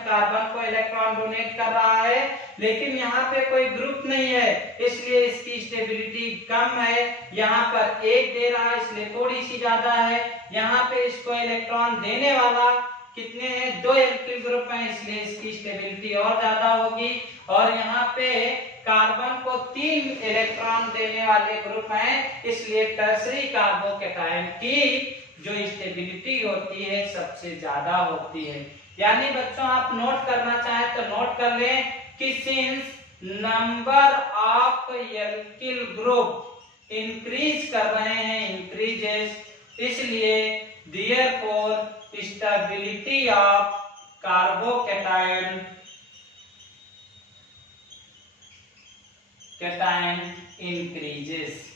कार्बन को इलेक्ट्रॉन डोनेट कर रहा है, लेकिन यहाँ पे कोई ग्रुप नहीं है, इसलिए इसकी स्टेबिलिटी कम है। यहाँ पर एक दे रहा है इसलिए थोड़ी सी ज्यादा है। यहाँ पे इसको इलेक्ट्रॉन देने वाला कितने हैं, दो एल्किल ग्रुप हैं, इसलिए इसकी स्टेबिलिटी और ज्यादा होगी। और यहाँ पे कार्बन को 3 इलेक्ट्रॉन देने वाले ग्रुप हैं, इसलिए टर्सरी कार्बोकैटायन की जो स्टेबिलिटी होती है सबसे ज्यादा होती है। यानी बच्चों आप नोट करना चाहें तो नोट कर लें कि since number of alkyl group increase कर रहे हैं, इंक्रीजेस, इसलिए therefore stability of carbocation increases.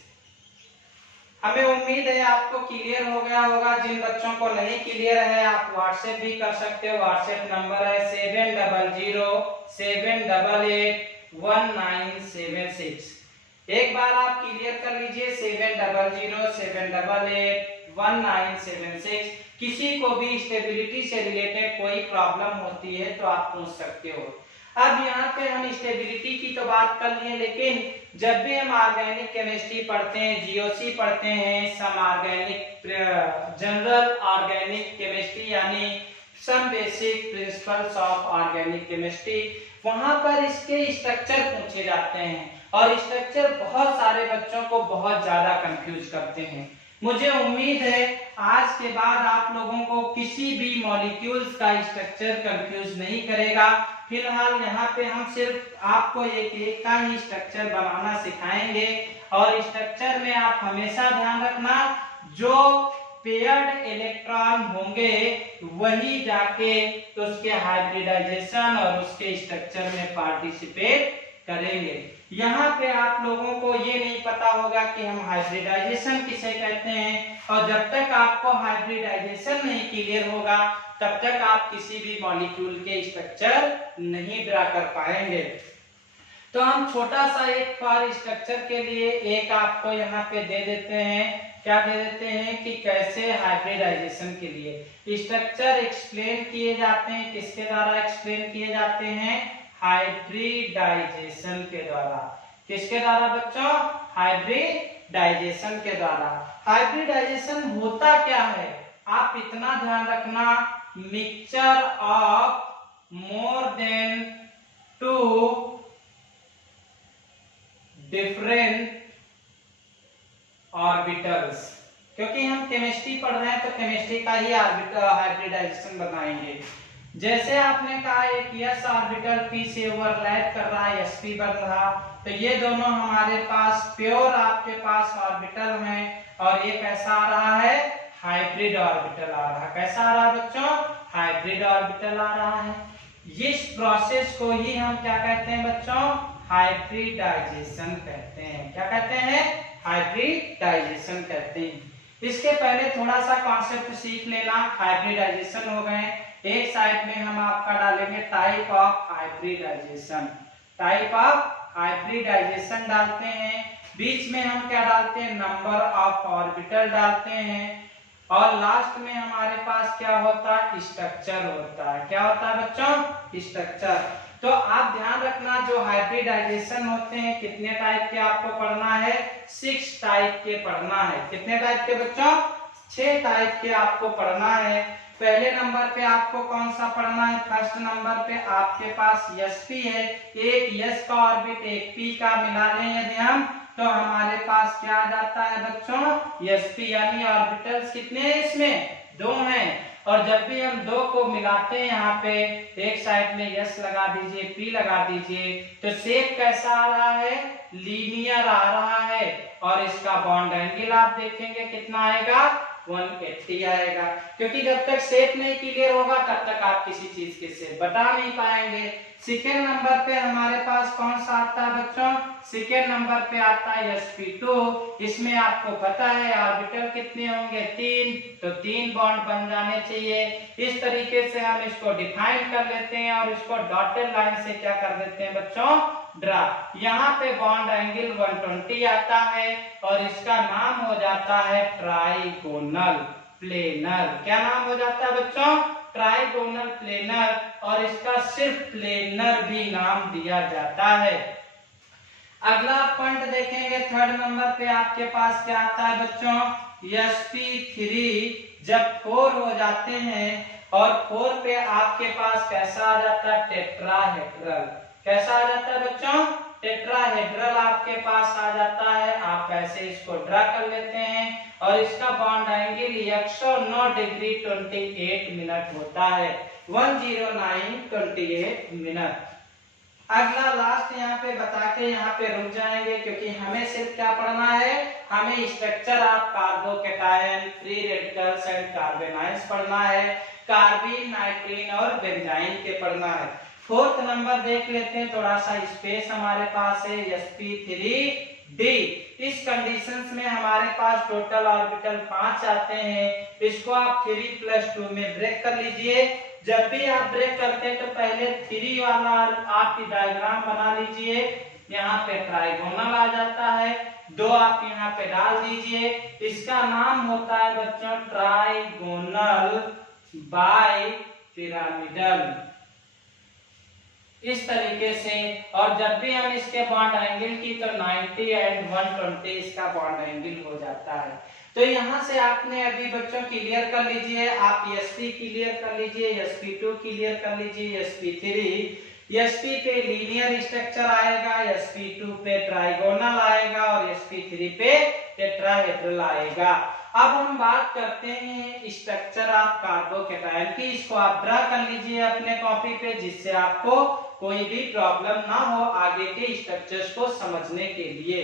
हमें उम्मीद है आपको क्लियर हो गया होगा। जिन बच्चों को नहीं क्लियर है आप व्हाट्सएप भी कर सकते हो। व्हाट्सएप नंबर है 7007881976। एक बार आप क्लियर कर लीजिए 7007881976। किसी को भी स्टेबिलिटी से रिलेटेड कोई प्रॉब्लम होती है तो आप पूछ सकते हो। अब यहाँ पे हम स्टेबिलिटी की तो बात कर लिए, लेकिन जब भी हम ऑर्गेनिक केमिस्ट्री पढ़ते हैं, जीओसी पढ़ते हैं, some organic general organic chemistry यानी some basic principles of organic chemistry, वहां पर इसके स्ट्रक्चर पूछे जाते हैं और स्ट्रक्चर बहुत सारे बच्चों को बहुत ज्यादा कंफ्यूज करते हैं। मुझे उम्मीद है आज के बाद आप लोगों को किसी भी मॉलिक्यूल्स का स्ट्रक्चर कंफ्यूज नहीं करेगा। फिलहाल यहाँ पे हम सिर्फ आपको एक का ही स्ट्रक्चर बनाना सिखाएंगे। और स्ट्रक्चर में आप हमेशा ध्यान रखना जो पेयर्ड इलेक्ट्रॉन होंगे वही जाके तो उसके हाइब्रिडाइजेशन और उसके स्ट्रक्चर में पार्टिसिपेट करेंगे। यहाँ पे आप लोगों को ये नहीं पता होगा कि हम हाइब्रिडाइजेशन किसे कहते हैं, और जब तक आपको हाइब्रिडाइजेशन नहीं क्लियर होगा तब तक आप किसी भी मॉलिक्यूल के स्ट्रक्चर नहीं ड्रा कर पाएंगे। तो हम छोटा सा एक फॉर स्ट्रक्चर के लिए एक आपको यहाँ पे दे देते हैं, क्या दे देते हैं कि कैसे हाइब्रिडाइजेशन के लिए स्ट्रक्चर एक्सप्लेन किए जाते हैं। किसके द्वारा एक्सप्लेन किए जाते हैं? हाइब्रिडाइजेशन के द्वारा। किसके द्वारा बच्चों? हाइब्रिडाइजेशन के द्वारा। हाइब्रिडाइजेशन होता क्या है? आप इतना ध्यान रखना, mixture of more than 2 different orbitals. क्योंकि हम केमिस्ट्री पढ़ रहे हैं तो केमिस्ट्री का ही हाइब्रिडाइजेशन बताएंगे। जैसे आपने कहा एक s ऑर्बिटल p से ओवरलैप कर रहा है, sp बन रहा, तो ये दोनों हमारे पास प्योर आपके पास ऑर्बिटल हैं और ये कैसा आ रहा है? हाइब्रिड ऑर्बिटल आ रहा है। कैसा आ रहा है बच्चों? हाइब्रिड ऑर्बिटल आ रहा है। इस प्रोसेस को ही हम क्या कहते हैं बच्चों? हाइब्रिडाइजेशन कहते हैं। क्या कहते हैं? हाइब्रिडाइजेशन कहते हैं। इसके पहले थोड़ा सा कॉन्सेप्ट सीख लेना। हाइब्रिडाइजेशन हो गए, एक साइड में हम आपका डालेंगे type of hybridisation. Type of hybridisation डालते हैं, बीच में हम क्या डालते हैं? नंबर ऑफ ऑर्बिटल डालते हैं, और लास्ट में हमारे पास क्या होता है? स्ट्रक्चर होता है। क्या होता है बच्चों? स्ट्रक्चर। तो आप ध्यान रखना, जो हाइब्रिडाइजेशन होते हैं कितने टाइप के आपको पढ़ना है? 6 टाइप के पढ़ना है। कितने टाइप के बच्चों? 6 टाइप के आपको पढ़ना है। पहले नंबर पे आपको कौन सा पढ़ना है? फर्स्ट नंबर पे आपके पास sp है, एक s का ऑर्बिट एक p का मिला लें यदि हम, तो हमारे पास क्या आ जाता है बच्चों? sp, यानी ऑर्बिटल्स कितने हैं इसमें? 2 हैं। और जब भी हम 2 को मिलाते हैं यहाँ पे एक साइड में s लगा दीजिए, p लगा दीजिए, तो शेप कैसा आ रहा है? लीनियर आ रहा है। और इसका बॉन्ड एंगल आप देखेंगे कितना आएगा? 180 आएगा। क्योंकि जब तक शेप नहीं क्लियर होगा तब तक आप किसी चीज के शेप बता नहीं पाएंगे। सेकेंड नंबर पे हमारे पास कौन सा आता है बच्चों? सेकेंड नंबर पे आता है sp2। इसमें आपको पता है ऑर्बिटल कितने होंगे? 3, तो 3 बॉन्ड बन जाने चाहिए। इस तरीके से हम इसको डिफाइन कर लेते हैं और इसको डॉटेड लाइन से क्या कर देते हैं बच्चों? ड्रा। यहाँ पे बॉन्ड एंगल 120 आता है और इसका नाम हो जाता है ट्राइगोनल प्लेनर। क्या नाम हो जाता है बच्चों? Trigonal planar. और इसका सिर्फ प्लेनर भी नाम दिया जाता है। अगला पॉइंट देखेंगे, थर्ड नंबर पे आपके पास क्या आता है बच्चों? sp3 जब 4 हो जाते हैं और 4 पे आपके पास कैसा आ जाता है? टेट्राहेड्रल। कैसा आ जाता है बच्चों? टेट्राहेड्रल आपके पास आ जाता है। आप ऐसे इसको ड्रा कर लेते हैं और इसका बॉन्ड एंगल 109 डिग्री 28 मिनट होता है। 109:28 मिनट। अगला लास्ट यहाँ पे बता के यहाँ पे रुक जाएंगे, क्योंकि हमें सिर्फ क्या पढ़ना है? हमें structure of carbocation, free radicals and carbanions पढ़ना है। कार्बीन, नाइट्रीन और बेंजाइन के पढ़ना है। फोर्थ नंबर देख लेते हैं, थोड़ा सा स्पेस हमारे पास है sp3d। इस कंडीशंस में हमारे पास टोटल ऑर्बिटल 5 आते हैं। इसको आप 3+2 में ब्रेक कर लीजिए। जब भी आप ब्रेक करते हैं तो पहले 3 वाला आपकी डायग्राम बना लीजिए। यहाँ पे ट्राइगोनल आ जाता है, 2 आप यहाँ पे डाल दीजिए। इसका नाम होता है बच्चों ट्राइगोनल बाई पिरामिडल। इस तरीके से। और जब भी हम इसके बॉन्ड एंगल की तो 90 एंड 120 इसका बॉन्ड एंगल हो जाता है। तो यहाँ से आपने अभी बच्चों क्लियर कर लीजिए, आप sp क्लियर कर लीजिए, sp2 क्लियर कर लीजिए, sp3। sp पे लीनियर स्ट्रक्चर आएगा, sp2 पे ट्राइगोनल आएगा और sp3 पे टेट्राहेड्रल आएगा। अब हम बात करते हैं स्ट्रक्चर ऑफ कार्बोकैटायन की। इसको आप ड्रा कर लीजिए अपने कॉपी पे, जिससे आपको कोई भी प्रॉब्लम ना हो आगे के स्ट्रक्चर्स को समझने के लिए।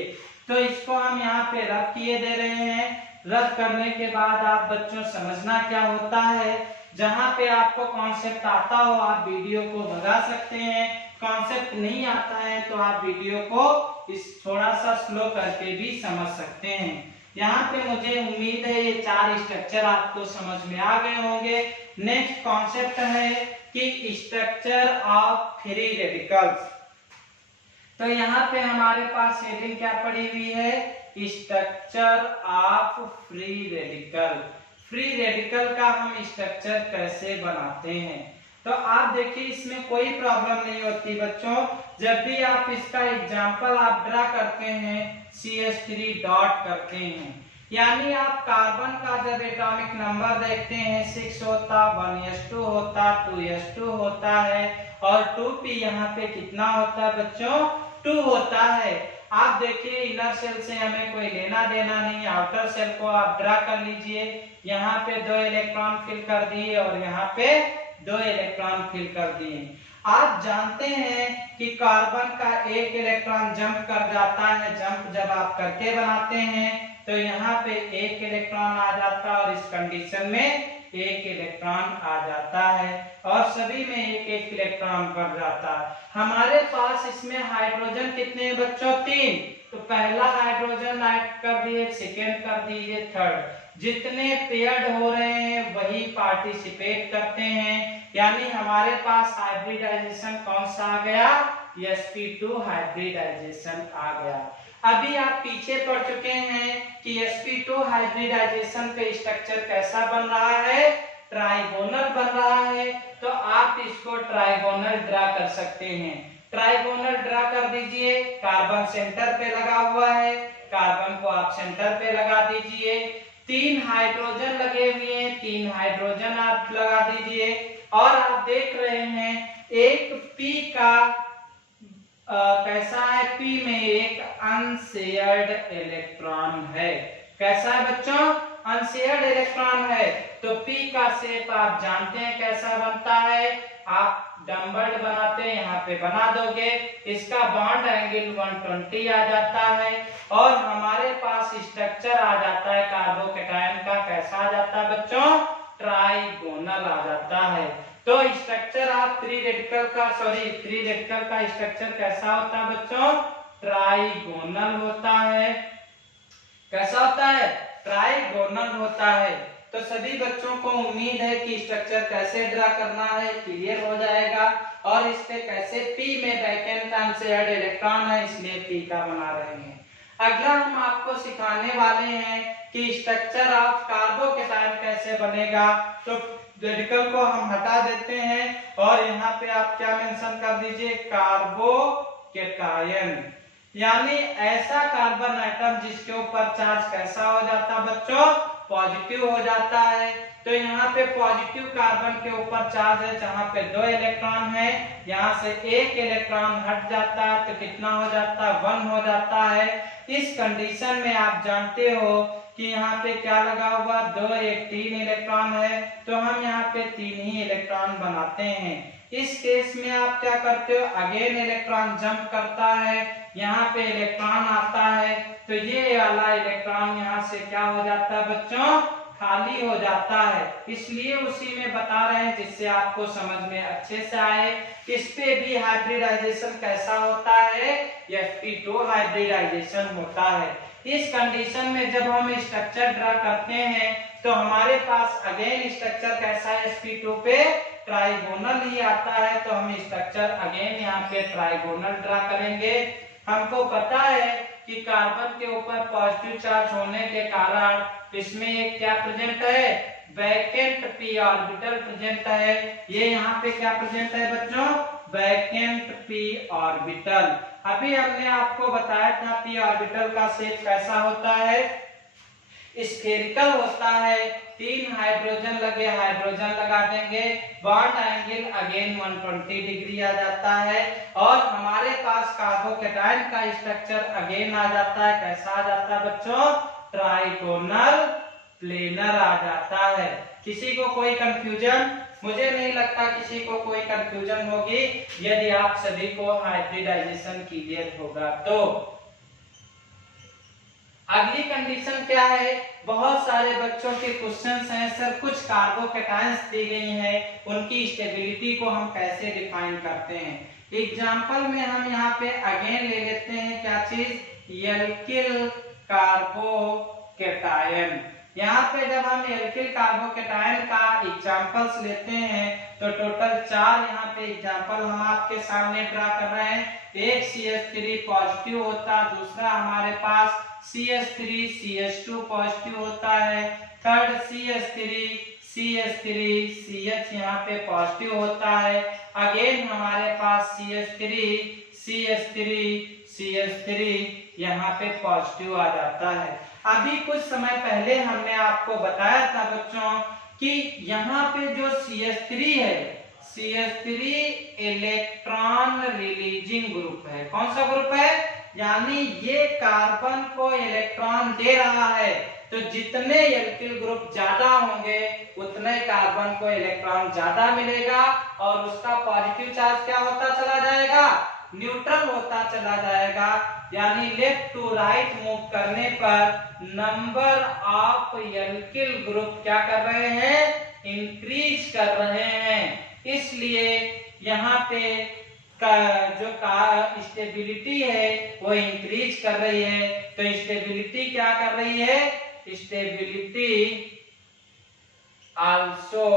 तो इसको हम यहाँ पे रद्द किए दे रहे हैं। रद्द करने के बाद आप बच्चों समझना क्या होता है, जहां पे आपको कॉन्सेप्ट आता हो आप वीडियो को भगा सकते हैं, कॉन्सेप्ट नहीं आता है तो आप वीडियो को इस थोड़ा सा स्लो करके भी समझ सकते हैं। यहाँ पे मुझे उम्मीद है ये 4 स्ट्रक्चर आपको समझ में आ गए होंगे। नेक्स्ट कॉन्सेप्ट है कि स्ट्रक्चर ऑफ फ्री रेडिकल्स। तो यहाँ पे हमारे पास हेडिंग क्या पड़ी हुई है, structure of free radical. Free radical का हम स्ट्रक्चर कैसे बनाते हैं। तो आप देखिए इसमें कोई प्रॉब्लम नहीं होती बच्चों। जब भी आप इसका एग्जांपल आप ड्रा करते हैं, CH3 डॉट करते हैं, यानी आप कार्बन का जब एटॉमिक नंबर देखते हैं 6 होता, 1s2 होता, 2s2 होता है और 2p यहाँ पे कितना होता है बच्चों, 2 होता है। आप देखिए इनर सेल से हमें कोई लेना देना नहीं, आउटर सेल को आप ड्रा कर लीजिए। यहाँ पे 2 इलेक्ट्रॉन फिल कर दिए और यहाँ पे 2 इलेक्ट्रॉन फिल कर दिए। आप जानते हैं कि कार्बन का 1 इलेक्ट्रॉन जंप कर जाता है, जंप जब आप करके बनाते हैं तो यहाँ पे 1 इलेक्ट्रॉन आ जाता है और इस कंडीशन में 1 इलेक्ट्रॉन आ जाता है और सभी में 1-1 इलेक्ट्रॉन बढ़ जाता है। हमारे पास इसमें हाइड्रोजन कितने हैं बच्चों, 3। तो पहला हाइड्रोजन ऐड कर दिए, सेकेंड कर दीजिए, थर्ड। जितने पेयर्ड हो रहे हैं वही पार्टिसिपेट करते हैं, यानी हमारे पास हाइब्रिडाइजेशन कौन सा आ गया, sp2 हाइब्रिडाइजेशन आ गया। अभी आप पीछे पढ़ चुके हैं कि sp2 हाइब्रिडाइजेशन का स्ट्रक्चर कैसा बन रहा है, ट्राइगोनल बन रहा है। तो आप इसको ट्राइगोनल ड्रा कर सकते हैं। ट्राइगोनल ड्रा कर दीजिए। कार्बन सेंटर पे लगा हुआ है, कार्बन को आप सेंटर पे लगा दीजिए। 3 हाइड्रोजन लगे हुए हैं, 3 हाइड्रोजन आप लगा दीजिए और आप देख रहे हैं एक p का कैसा है, p में एक अनशेयर्ड इलेक्ट्रॉन है। कैसा है बच्चों, अनशेयर्ड इलेक्ट्रॉन है। तो p का शेप आप जानते हैं कैसा बनता है, आप डम्बल्ड बनाते हैं, यहाँ पे बना दोगे, इसका बॉन्ड एंगल 120 आ जाता है और हमारे पास स्ट्रक्चर आ जाता है कार्बोकैटायन का, कैसा आ जाता है बच्चों, ट्राइगोनल आ जाता है। तो स्ट्रक्चर ऑफ थ्री रेडिकल का स्ट्रक्चर कैसा होता है बच्चों, ट्राइगोनल होता है। कैसा होता है, ट्राइगोनल होता है। तो सभी बच्चों को उम्मीद है कि स्ट्रक्चर कैसे ड्रा करना है क्लियर हो जाएगा और इस पे कैसे p में वैकेंट अनशेयर्ड इलेक्ट्रॉन है इसलिए p का बना रहे हैं। अगला हम आपको सिखाने वाले हैं कि स्ट्रक्चर ऑफ कार्बोकैटायन कैसे बनेगा। तो रेडिकल को हम हटा देते हैं और यहाँ पे आप क्या मेंशन कर दीजिए, कार्बोकैटायन, यानी ऐसा कार्बन एटम जिसके ऊपर चार्ज कैसा हो जाता बच्चों, पॉजिटिव हो जाता है। तो यहाँ पे पॉजिटिव कार्बन के ऊपर चार्ज है जहाँ पे 2 इलेक्ट्रॉन है, यहाँ से 1 इलेक्ट्रॉन हट जाता है तो कितना हो जाता है, 1 हो जाता है। इस कंडीशन में आप जानते हो कि यहाँ पे क्या लगा हुआ, 2 1 3 इलेक्ट्रॉन है तो हम यहाँ पे 3 ही इलेक्ट्रॉन बनाते हैं। इस केस में आप क्या करते हो, अगेन इलेक्ट्रॉन जंप करता है, यहाँ पे इलेक्ट्रॉन आता है तो ये वाला इलेक्ट्रॉन यहाँ से क्या हो जाता है बच्चों, खाली हो जाता है। इसलिए उसी में बता रहे हैं जिससे आपको समझ में अच्छे से आए। इस पे भी हाइब्रिडाइजेशन कैसा होता है, sp2 हाइब्रिडाइजेशन होता है। इस कंडीशन में जब हम स्ट्रक्चर ड्रा करते हैं तो हमारे पास अगेन स्ट्रक्चर कैसा है, sp2 पे ट्राइगोनल ही आता है। तो हम स्ट्रक्चर अगेन यहाँ पे ट्राइगोनल ड्रा करेंगे। हमको पता है कि कार्बन के ऊपर पॉजिटिव चार्ज होने के कारण इसमें एक क्या प्रेजेंट है, वैकेंट p ऑर्बिटल प्रेजेंट है। ये यहाँ पे क्या प्रेजेंट है बच्चों, वैकेंट p ऑर्बिटल। अभी हमने आपको बताया था p ऑर्बिटल का शेप कैसा होता है, स्फेरिकल होता है। 3 हाइड्रोजन लगे, हाइड्रोजन लगा देंगे, बॉन्ड एंगल अगेन 120 डिग्री आ जाता है और हमारे पास कार्बोकैटायन का स्ट्रक्चर अगेन आ जाता है। कैसा आ जाता है बच्चों, ट्राइगोनल प्लेनर आ जाता है। किसी को कोई कंफ्यूजन, मुझे नहीं लगता किसी को कोई कंफ्यूजन होगी यदि आप सभी को हाइब्रिडाइजेशन क्लियर होगा तो। अगली कंडीशन क्या है, बहुत सारे बच्चों के क्वेश्चंस हैं सर कुछ कार्बोकैटायंस दी गई हैं, उनकी स्टेबिलिटी को हम कैसे डिफाइन करते हैं। एग्जांपल में हम यहाँ पे अगेन ले लेते हैं क्या चीज, एल्किल कार्बोकैटायन। यहाँ पे जब हम एल्किल कार्बोकैटायन का एग्जांपल्स लेते हैं तो टोटल 4 यहाँ पे एग्जांपल हम आपके सामने ड्रा कर रहे हैं। एक CH3 पॉजिटिव होता, दूसरा हमारे पास CH3 CH2 पॉजिटिव होता है, थर्ड CH3 CH यहाँ पे पॉजिटिव होता है, अगेन हमारे पास CH3 यहाँ पे पॉजिटिव आ जाता है। अभी कुछ समय पहले हमने आपको बताया था बच्चों कि यहाँ पे जो CH3 है, CH3 इलेक्ट्रॉन रिलीजिंग ग्रुप है। कौन सा ग्रुप है, यानी ये कार्बन को इलेक्ट्रॉन दे रहा है, तो जितने एल्किल ग्रुप ज्यादा होंगे उतने कार्बन को इलेक्ट्रॉन ज्यादा मिलेगा और उसका पॉजिटिव चार्ज क्या होता चला जाएगा, न्यूट्रल होता चला जाएगा। यानी लेफ्ट टू राइट मूव करने पर नंबर ऑफ एल्किल ग्रुप क्या कर रहे हैं, इंक्रीज कर रहे हैं। इसलिए यहाँ पे जो स्टेबिलिटी है वो इंक्रीज कर रही है। तो स्टेबिलिटी क्या कर रही है, स्टेबिलिटी आल्सो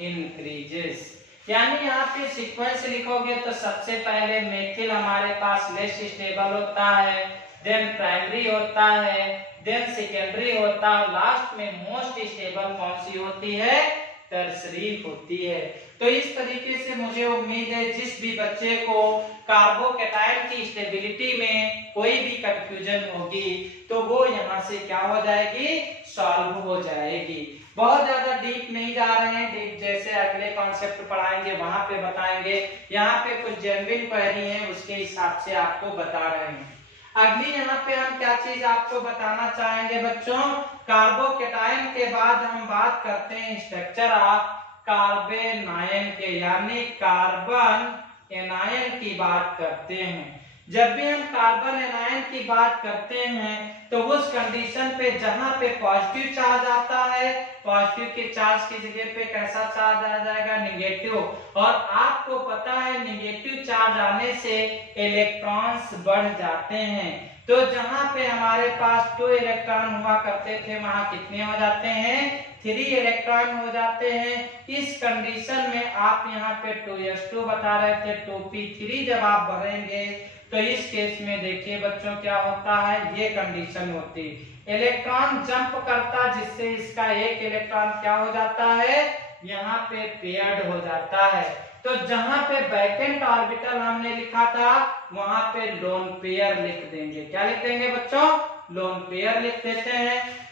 इंक्रीजेस। यानी यहाँ पे सीक्वेंस लिखोगे तो सबसे पहले मेथिल हमारे पास लेस स्टेबल होता है, देन प्राइमरी होता है, देन सेकेंडरी होता है, लास्ट में मोस्ट स्टेबल कौन सी होती है, टर्सरी होती है। तो इस तरीके से मुझे उम्मीद है जिस भी बच्चे को कार्बोकैटायन की स्टेबिलिटी में कोई भी कंफ्यूजन होगी तो वो यहाँ से क्या हो जाएगी, सॉल्व हो जाएगी। बहुत ज्यादा डीप नहीं जा रहे हैं, डीप जैसे अगले कॉन्सेप्ट पढ़ाएंगे वहां पे बताएंगे। यहाँ पे कुछ जेन्युइन क्वेरी है उसके हिसाब से आपको बता रहे हैं। अगली यहाँ पे हम क्या चीज आपको बताना चाहेंगे बच्चों, कार्बोकैटायन के बाद हम बात करते हैं स्ट्रक्चर ऑफ कार्बेनायन के, यानी कार्बन एनायन की बात करते हैं। जब भी हम कार्बन एनायन की बात करते हैं तो उस कंडीशन पे जहां पे पॉजिटिव चार्ज आता है, पॉजिटिव के चार्ज की जगह पे कैसा चार्ज आ जाएगा, निगेटिव। और आपको पता है निगेटिव चार्ज आने से इलेक्ट्रॉन्स बढ़ जाते हैं। तो जहां पे हमारे पास 2 इलेक्ट्रॉन हुआ करते थे वहां कितने हो जाते हैं, 3 इलेक्ट्रॉन हो जाते हैं। इस कंडीशन में आप यहाँ पे 2s2 बता रहे थे, 2p3 जब आप भरेंगे तो इस केस में देखिए बच्चों क्या होता है, ये कंडीशन होती, इलेक्ट्रॉन जंप करता जिससे इसका एक इलेक्ट्रॉन क्या हो जाता है, यहाँ पे पेयर्ड हो जाता है। तो जहां पे वैकेंट ऑर्बिटल हमने लिखा था वहां पे लोन पेयर लिख देंगे। क्या लिख देंगे बच्चों, लोन पेयर लिख देते हैं।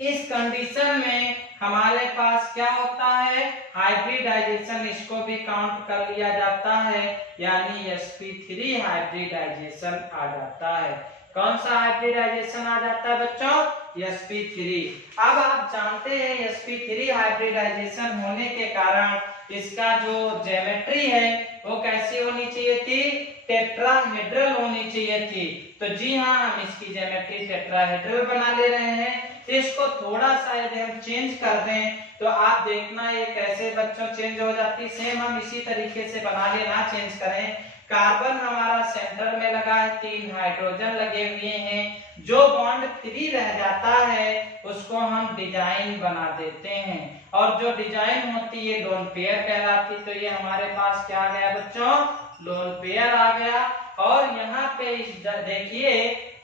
इस कंडीशन में हमारे पास क्या होता है, हाइब्रिडाइजेशन, इसको भी काउंट कर लिया जाता है, यानी sp3 हाइब्रिडाइजेशन आ जाता है। कौन सा हाइब्रिडाइजेशन आ जाता है बच्चों, sp3। अब आप जानते हैं sp3 हाइब्रिडाइजेशन होने के कारण इसका जो ज्योमेट्री है वो कैसी होनी चाहिए थी, टेट्राहेड्रल होनी चाहिए थी। तो जी हाँ, हम इसकी ज्योमेट्री टेट्राहेड्रल बना ले रहे हैं। इसको थोड़ा सा यदि हम चेंज कर दें तो आप देखना ये कैसे बच्चों चेंज हो जाती है। सेम हम इसी तरीके से बना लेना, चेंज करें। कार्बन हमारा सेंटर में लगा है, 3 हाइड्रोजन लगे हुए हैं, जो बॉन्ड 3 रह जाता है उसको हम डिजाइन बना देते हैं, और जो डिजाइन होती है लोन पेयर कहलाती। तो ये हमारे पास क्या आ गया बच्चों, लोन पेयर आ गया। और यहाँ पे देखिए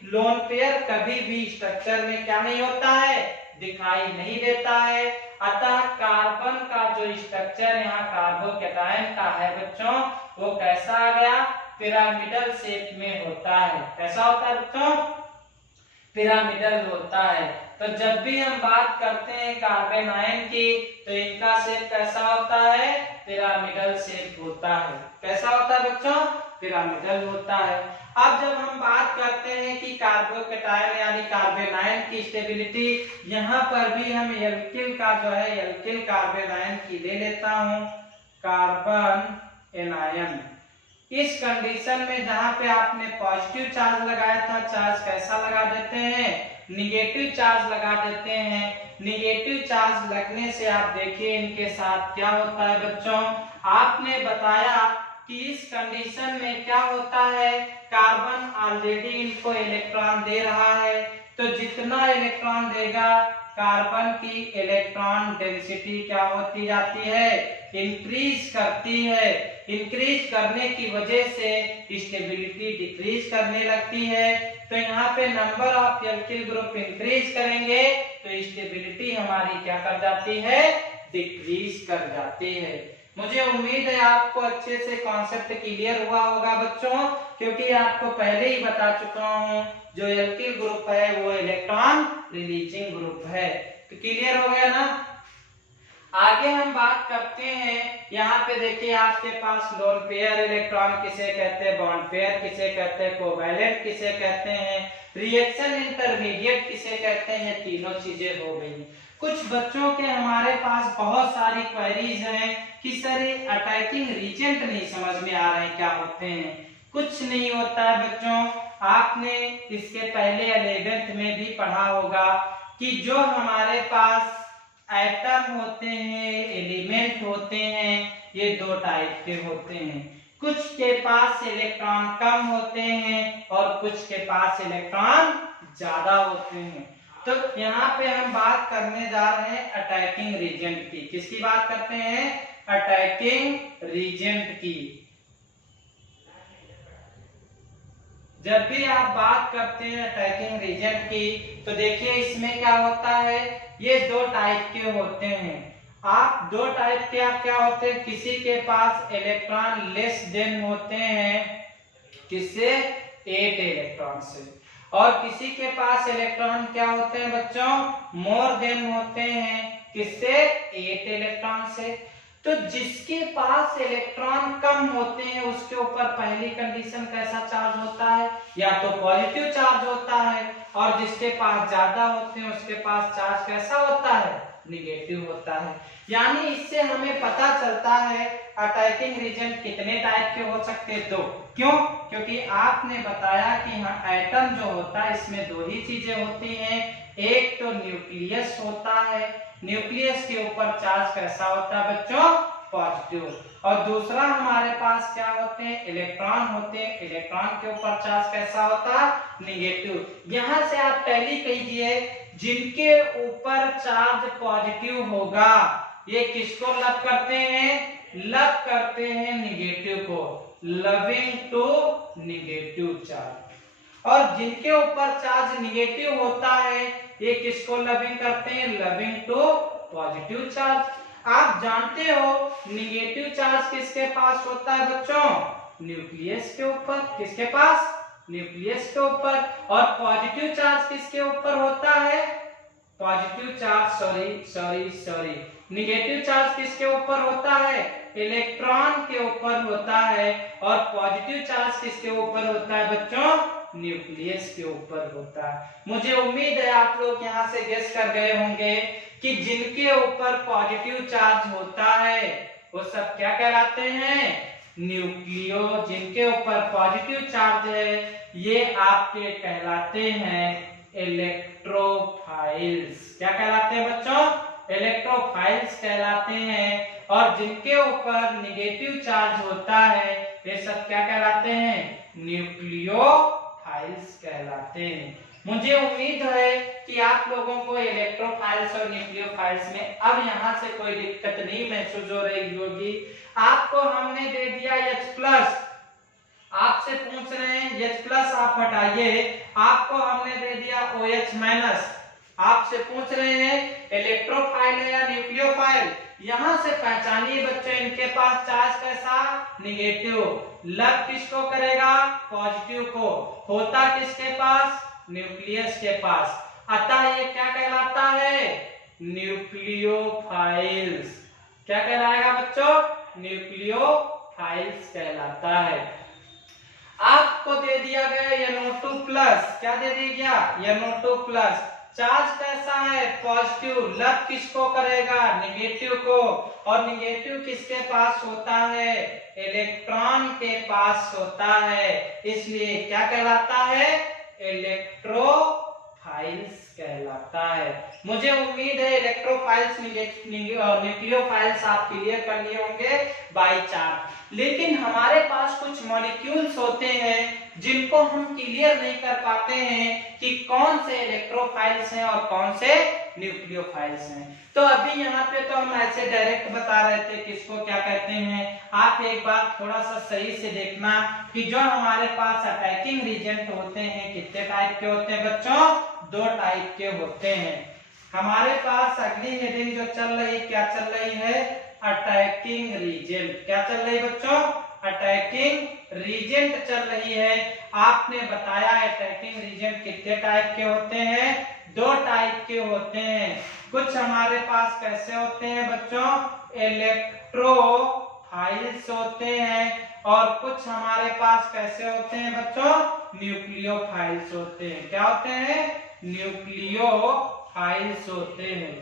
लोन पेयर कभी भी स्ट्रक्चर में क्या नहीं होता है, दिखाई नहीं देता है। अतः कार्बन का जो स्ट्रक्चर यहाँ कार्बोकैटायन का है बच्चों वो कैसा आ गया, पिरामिडल शेप में होता है। कैसा होता है बच्चों, पिरामिडल होता है। तो जब भी हम बात करते हैं कार्बेनायन की तो इनका शेप कैसा होता है, पिरामिडल शेप होता है। कैसा होता है बच्चों, पिरामिडल होता है। अब जब हम बात करते हैं कि कार्बोकैटायन यानी कार्बेनायन की स्टेबिलिटी, यहाँ पर भी हम एल्किल का जो है एल्किल कार्बेनायन की ले लेता हूँ, कार्बन एनायन। इस कंडीशन में जहां पे आपने पॉजिटिव चार्ज लगाया था, चार्ज कैसा लगा देते हैं, निगेटिव चार्ज लगा देते हैं। निगेटिव चार्ज लगने से आप देखिए इनके साथ क्या होता है बच्चों, आपने बताया कि इस कंडीशन में क्या होता है, कार्बन ऑलरेडी इनको इलेक्ट्रॉन दे रहा है, तो जितना इलेक्ट्रॉन देगा कार्बन की इलेक्ट्रॉन डेंसिटी क्या होती जाती है, इंक्रीज करती है। इंक्रीज करने की वजह से स्टेबिलिटी डिक्रीज करने लगती है। तो यहाँ पे number of alkyl group increase करेंगे तो स्टेबिलिटी हमारी क्या कर जाती है, डिक्रीज कर जाती है। मुझे उम्मीद है आपको अच्छे से कॉन्सेप्ट क्लियर हुआ होगा बच्चों, क्योंकि आपको पहले ही बता चुका हूँ जो एल्किल ग्रुप है वो इलेक्ट्रॉन रिलीजिंग ग्रुप है। तो क्लियर हो गया ना। आगे हम बात करते हैं, यहाँ पे देखिए आपके पास लोन पेयर इलेक्ट्रॉन किसे कहते हैं, बॉन्ड पेयर किसे कहते हैं, कोवैलेंट किसे कहते हैं, रिएक्शन इंटरमीडिएट किसे कहते हैं, तीनों चीजें हो गई। कुछ बच्चों के हमारे पास बहुत सारी क्वेरीज हैं कि सर ये अटैकिंग रीजेंट नहीं समझ में आ रहे हैं क्या होते हैं। कुछ नहीं होता है बच्चों, आपने इसके पहले 11th में भी पढ़ा होगा कि जो हमारे पास एटम होते हैं, एलिमेंट होते हैं, ये दो टाइप के होते हैं। कुछ के पास इलेक्ट्रॉन कम होते हैं और कुछ के पास इलेक्ट्रॉन ज्यादा होते हैं। तो यहाँ पे हम बात करने जा रहे हैं अटैकिंग रीजेंट की। किसकी बात करते हैं, अटैकिंग रीजेंट की। जब भी आप बात करते हैं अटैकिंग रीजेंट की तो देखिए इसमें क्या होता है, ये दो टाइप के होते हैं। आप दो टाइप के आप क्या होते हैं, किसी के पास इलेक्ट्रॉन लेस देन होते हैं, किससे, 8 इलेक्ट्रॉन से, और किसी के पास इलेक्ट्रॉन क्या होते हैं बच्चों, मोर देन होते हैं, किससे, 8 इलेक्ट्रॉन से। तो जिसके पास इलेक्ट्रॉन कम होते हैं उसके ऊपर पहली कंडीशन कैसा चार्ज होता है, या तो पॉजिटिव चार्ज होता है, और जिसके पास ज्यादा होते हैं उसके पास चार्ज कैसा होता है, निगेटिव होता है। यानी इससे हमें पता चलता है अटैकिंग रीजेंट कितने टाइप के हो सकते हैं, दो। क्यों, क्योंकि आपने बताया कि हाँ एटम जो होता है इसमें दो ही चीजें होती हैं, एक तो न्यूक्लियस होता है, न्यूक्लियस के ऊपर चार्ज कैसा होता है बच्चों, पॉजिटिव, और दूसरा हमारे पास क्या होते हैं, इलेक्ट्रॉन होते हैं, इलेक्ट्रॉन के ऊपर चार्ज कैसा होता है, निगेटिव। यहां से आप टैली कीजिए, जिनके ऊपर चार्ज पॉजिटिव होगा ये किसको लब करते हैं, लब करते हैं निगेटिव को, लविंग टू निगेटिव चार्ज, और जिनके ऊपर चार्ज निगेटिव होता है ये किसको लविंग करते हैं, लविंग टू पॉजिटिव चार्ज। आप जानते हो निगेटिव चार्ज किसके पास होता है बच्चों, न्यूक्लियस के ऊपर, किसके पास, न्यूक्लियस के ऊपर, और पॉजिटिव चार्ज किसके ऊपर होता है, positive charge sorry negative charge किसके ऊपर होता है, इलेक्ट्रॉन के ऊपर होता है, और पॉजिटिव चार्ज किसके ऊपर होता है बच्चों, न्यूक्लियस के ऊपर होता है। मुझे उम्मीद है आप लोग यहाँ से गेस कर गए होंगे कि जिनके ऊपर पॉजिटिव चार्ज होता है वो सब क्या कहलाते हैं, न्यूक्लियो। जिनके ऊपर पॉजिटिव चार्ज है ये आपके कहलाते हैं इलेक्ट्रोफाइल्स। क्या कहलाते हैं बच्चों, इलेक्ट्रोफाइल्स कहलाते हैं। और जिनके ऊपर निगेटिव चार्ज होता है ये सब क्या कहलाते हैं, न्यूक्लियोफाइल्स कहलाते हैं। मुझे उम्मीद है कि आप लोगों को इलेक्ट्रोफाइल्स और न्यूक्लियोफाइल्स में अब यहाँ से कोई दिक्कत नहीं महसूस हो रही होगी। आपको हमने दे दिया H+, आपसे पूछ रहे हैं H+ आप हटाइए, आपको हमने दे दिया OH-, आपसे पूछ रहे हैं इलेक्ट्रोफाइल है या न्यूक्लियोफाइल। यहां से पहचानिए बच्चों इनके पास चार्ज कैसा, निगेटिव, लव किसको करेगा, पॉजिटिव को, होता किसके पास, न्यूक्लियस के पास, अतः ये क्या कहलाता है, न्यूक्लियोफाइल्स। क्या कहलाएगा बच्चों, न्यूक्लियोफाइल्स कहलाता है। आपको दे दिया गया NO2+, क्या दे दिया गया, NO2+। चार्ज कैसा है, पॉजिटिव। लव किसको करेगा, निगेटिव को। और निगेटिव किसके पास होता है, इलेक्ट्रॉन के पास होता है, इसलिए क्या कहलाता है, इलेक्ट्रोफाइल्स कहलाता है। मुझे उम्मीद है इलेक्ट्रोफाइल्स न्यूक्लियोफाइल्स आप क्लियर कर लिए होंगे बाय चार्ज। लेकिन हमारे पास कुछ मॉलिक्यूल्स होते हैं जिनको हम क्लियर नहीं कर पाते हैं कि कौन से इलेक्ट्रोफाइल्स हैं और कौन से न्यूक्लियोफाइल्स हैं। तो अभी यहाँ पे तो हम ऐसे डायरेक्ट बता रहे थे किसको क्या कहते हैं। आप एक बात थोड़ा सा सही से देखना कि जो हमारे पास अटैकिंग रीजेंट होते हैं कितने टाइप के होते हैं बच्चों, 2 टाइप के होते हैं। हमारे पास अगली हेडिंग जो चल रही, क्या चल रही है, अटैकिंग रीजेंट। क्या चल रही है बच्चों, अटैकिंग रीजेंट चल रही है। आपने बताया अटैकिंग रीजेंट कितने टाइप के होते हैं, 2 टाइप के होते हैं। कुछ हमारे पास कैसे होते हैं बच्चों, इलेक्ट्रोफाइल्स होते हैं, और कुछ हमारे पास कैसे होते हैं बच्चों, न्यूक्लियोफाइल्स होते हैं। क्या होते हैं, न्यूक्लियोफाइल्स होते हैं।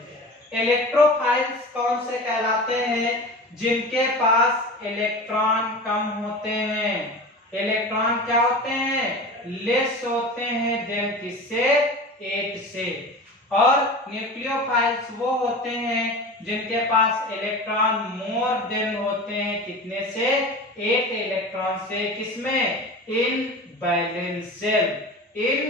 इलेक्ट्रोफाइल्स कौन से कहलाते हैं, जिनके पास इलेक्ट्रॉन कम होते हैं। इलेक्ट्रॉन क्या होते हैं, लेस होते हैं देन किससे, 8 से। और न्यूक्लियोफाइल्स वो होते हैं जिनके पास इलेक्ट्रॉन मोर देन होते हैं, कितने से, 8 इलेक्ट्रॉन से। किसमें, in valence shell, in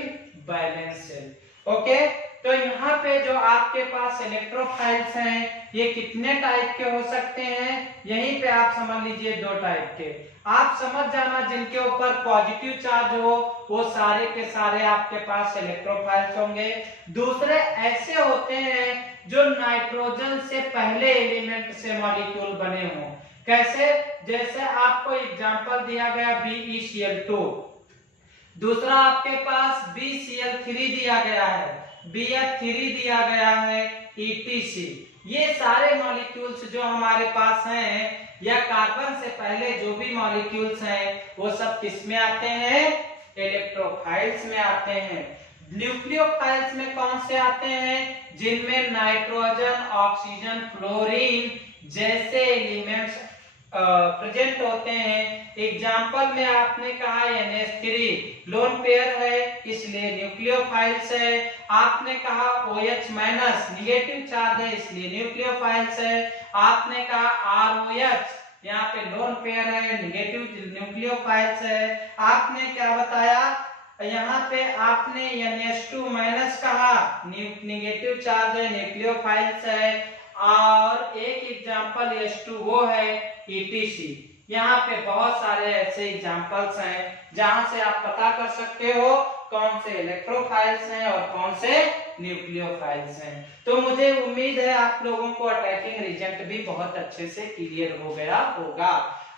valence shell. Okay, तो यहाँ पे जो आपके पास इलेक्ट्रोफाइल्स हैं ये कितने टाइप के हो सकते हैं, यहीं पे आप समझ लीजिए 2 टाइप के। आप समझ जाना जिनके ऊपर पॉजिटिव चार्ज हो वो सारे के सारे आपके पास इलेक्ट्रोफाइल्स होंगे। दूसरे ऐसे होते हैं जो नाइट्रोजन से पहले एलिमेंट से मॉलिक्यूल बने हों। कैसे, जैसे आपको एग्जांपल दिया गया BeCl2, दूसरा आपके पास BCl3 दिया गया है, BF3 दिया गया है, ETC। ये सारे मॉलिक्यूल्स जो हमारे पास हैं या कार्बन से पहले जो भी मॉलिक्यूल्स हैं वो सब किस में आते हैं, इलेक्ट्रोफाइल्स में आते हैं। न्यूक्लियोफाइल्स में कौन से आते हैं, जिनमें नाइट्रोजन, ऑक्सीजन, फ्लोरीन जैसे एलिमेंट्स प्रेजेंट होते हैं। एग्जाम्पल में आपने कहा NH3 लोन पेयर है इसलिए न्यूक्लियोफाइल्स है। आपने कहा OH माइनस निगेटिव चार्ज है इसलिए न्यूक्लियोफाइल्स है। आपने कहा ROH यहाँ पे लोन पेयर है, निगेटिव न्यूक्लियोफाइल्स है। आपने क्या बताया, यहाँ पे आपने NH2 माइनस कहा, निगेटिव चार्ज है, न्यूक्लियोफाइल्स है। और एक एग्जांपल H2O है, ETC। यहाँ पे बहुत सारे ऐसे एग्जांपल्स हैं जहां से आप पता कर सकते हो कौन से इलेक्ट्रोफाइल्स हैं और कौन से न्यूक्लियोफाइल्स हैं। तो मुझे उम्मीद है आप लोगों को अटैकिंग रीजेंट भी बहुत अच्छे से क्लियर हो गया होगा।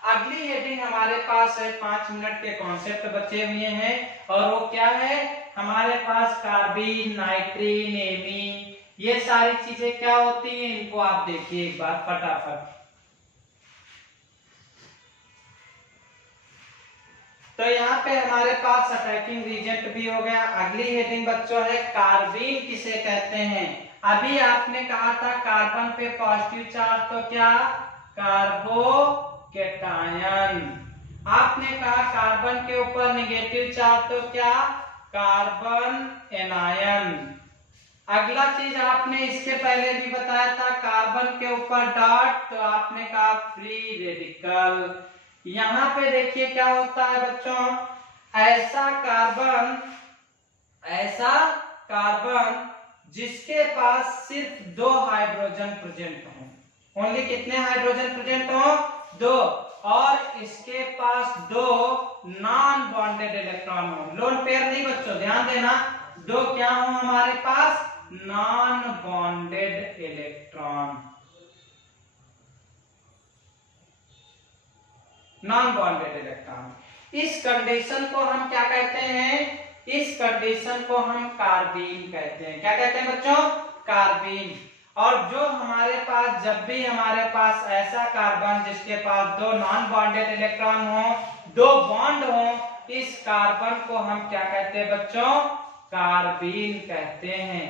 अगली हेडिंग हमारे पास है 5 मिनट के कॉन्सेप्ट बचे हुए हैं और वो क्या है, हमारे पास कार्बिन, नाइट्रीन, एमीन, ये सारी चीजें क्या होती हैं इनको आप देखिए एक बार फटाफट। तो यहाँ पे हमारे पास अटैकिंग रीजेंट भी हो गया। अगली हेडिंग बच्चों है कार्बीन किसे कहते हैं। अभी आपने कहा था कार्बन पे पॉजिटिव चार्ज तो क्या, कार्बोकैटायन। आपने कहा कार्बन के ऊपर नेगेटिव चार्ज तो क्या, कार्बन एनायन। अगला चीज आपने इसके पहले भी बताया था कार्बन के ऊपर डॉट तो आपने कहा फ्री रेडिकल। यहाँ पे देखिए क्या होता है बच्चों, ऐसा कार्बन जिसके पास सिर्फ 2 हाइड्रोजन प्रेजेंट हो। ओनली कितने हाइड्रोजन प्रेजेंट हो, 2। और इसके पास 2 नॉन बॉन्डेड इलेक्ट्रॉन हो, लोन पेयर नहीं बच्चों, ध्यान देना। 2 क्या हो हमारे पास, non bonded electron, non bonded electron. इस कंडीशन को हम क्या कहते हैं, इस कंडीशन को हम कार्बीन कहते हैं। क्या कहते हैं बच्चों, कार्बीन। और जो हमारे पास, जब भी हमारे पास ऐसा कार्बन जिसके पास 2 नॉन बॉन्डेड इलेक्ट्रॉन हो, 2 बॉन्ड हो, इस कार्बन को हम क्या कहते हैं बच्चों, कार्बीन कहते हैं।